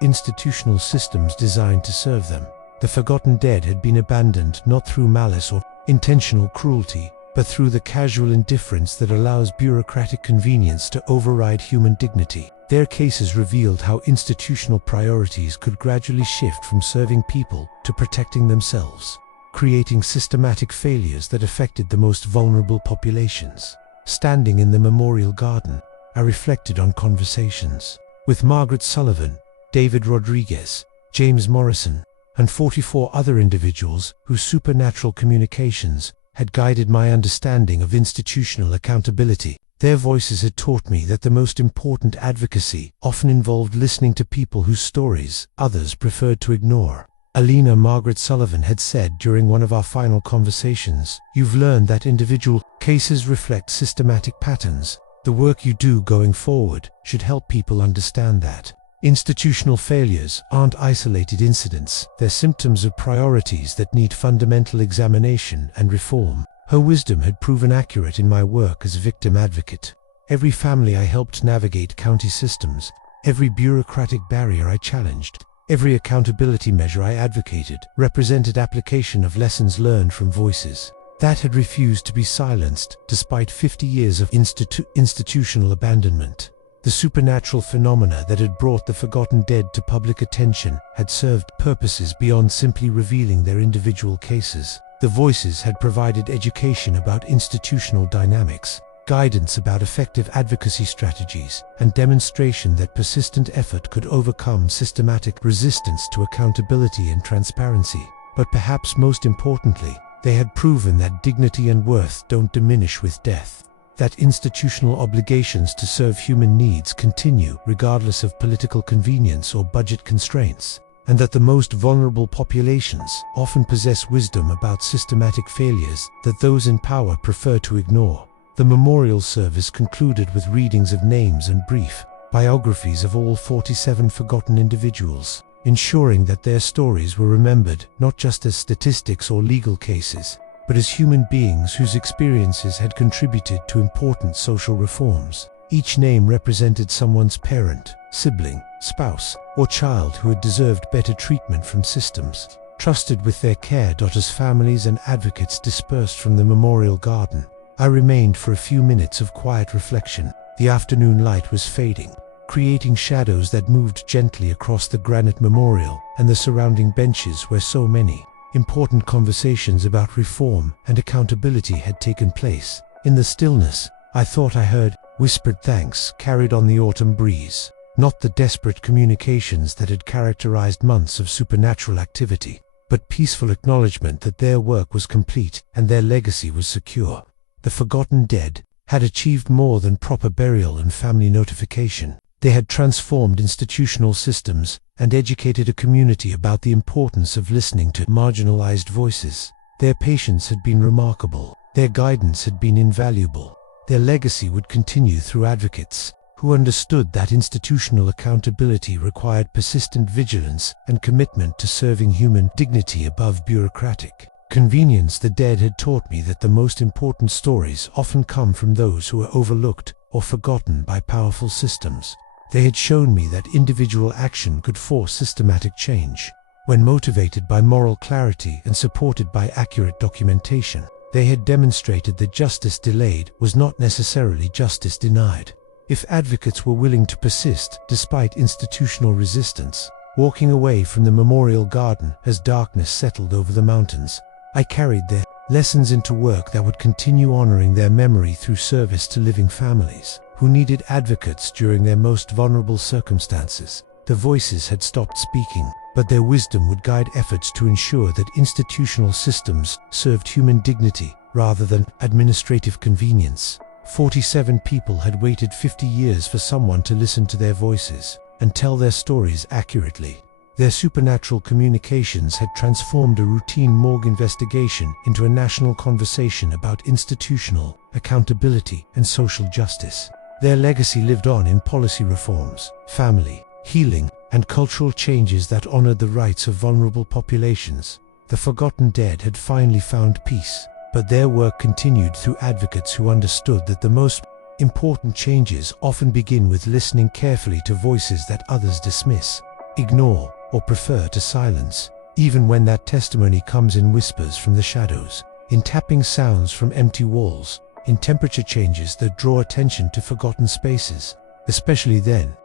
institutional systems designed to serve them. The Forgotten Dead had been abandoned not through malice or intentional cruelty, but through the casual indifference that allows bureaucratic convenience to override human dignity. Their cases revealed how institutional priorities could gradually shift from serving people to protecting themselves, creating systematic failures that affected the most vulnerable populations. Standing in the memorial garden, I reflected on conversations with Margaret Sullivan, David Rodriguez, James Morrison, and 44 other individuals whose supernatural communications had guided my understanding of institutional accountability. Their voices had taught me that the most important advocacy often involved listening to people whose stories others preferred to ignore. Alina Margaret Sullivan had said during one of our final conversations, "You've learned that individual cases reflect systematic patterns. The work you do going forward should help people understand that institutional failures aren't isolated incidents, they're symptoms of priorities that need fundamental examination and reform." Her wisdom had proven accurate in my work as victim advocate. Every family I helped navigate county systems, every bureaucratic barrier I challenged, every accountability measure I advocated represented application of lessons learned from voices that had refused to be silenced despite 50 years of institutional abandonment. The supernatural phenomena that had brought the Forgotten Dead to public attention had served purposes beyond simply revealing their individual cases. The voices had provided education about institutional dynamics, guidance about effective advocacy strategies, and demonstration that persistent effort could overcome systematic resistance to accountability and transparency. But perhaps most importantly, they had proven that dignity and worth don't diminish with death, that institutional obligations to serve human needs continue regardless of political convenience or budget constraints, and that the most vulnerable populations often possess wisdom about systematic failures that those in power prefer to ignore. The memorial service concluded with readings of names and brief biographies of all 47 forgotten individuals, ensuring that their stories were remembered not just as statistics or legal cases, but as human beings whose experiences had contributed to important social reforms. Each name represented someone's parent, sibling, spouse, or child who had deserved better treatment from systems trusted with their care. As families and advocates dispersed from the memorial garden, I remained for a few minutes of quiet reflection. The afternoon light was fading, creating shadows that moved gently across the granite memorial and the surrounding benches where so many important conversations about reform and accountability had taken place. In the stillness, I thought I heard whispered thanks carried on the autumn breeze, not the desperate communications that had characterized months of supernatural activity, but peaceful acknowledgement that their work was complete and their legacy was secure. The forgotten dead had achieved more than proper burial and family notification. They had transformed institutional systems and educated a community about the importance of listening to marginalized voices. Their patience had been remarkable. Their guidance had been invaluable. Their legacy would continue through advocates who understood that institutional accountability required persistent vigilance and commitment to serving human dignity above bureaucratic convenience. The dead had taught me that the most important stories often come from those who are overlooked or forgotten by powerful systems. They had shown me that individual action could force systematic change. When motivated by moral clarity and supported by accurate documentation, they had demonstrated that justice delayed was not necessarily justice denied. If advocates were willing to persist despite institutional resistance, walking away from the memorial garden as darkness settled over the mountains, I carried their lessons into work that would continue honoring their memory through service to living families who needed advocates during their most vulnerable circumstances. The voices had stopped speaking, but their wisdom would guide efforts to ensure that institutional systems served human dignity rather than administrative convenience. 47 people had waited 50 years for someone to listen to their voices and tell their stories accurately. Their supernatural communications had transformed a routine morgue investigation into a national conversation about institutional accountability and social justice. Their legacy lived on in policy reforms, family healing, and cultural changes that honored the rights of vulnerable populations. The forgotten dead had finally found peace, but their work continued through advocates who understood that the most important changes often begin with listening carefully to voices that others dismiss, ignore, or prefer to silence, even when that testimony comes in whispers from the shadows, in tapping sounds from empty walls, in temperature changes that draw attention to forgotten spaces. Especially then,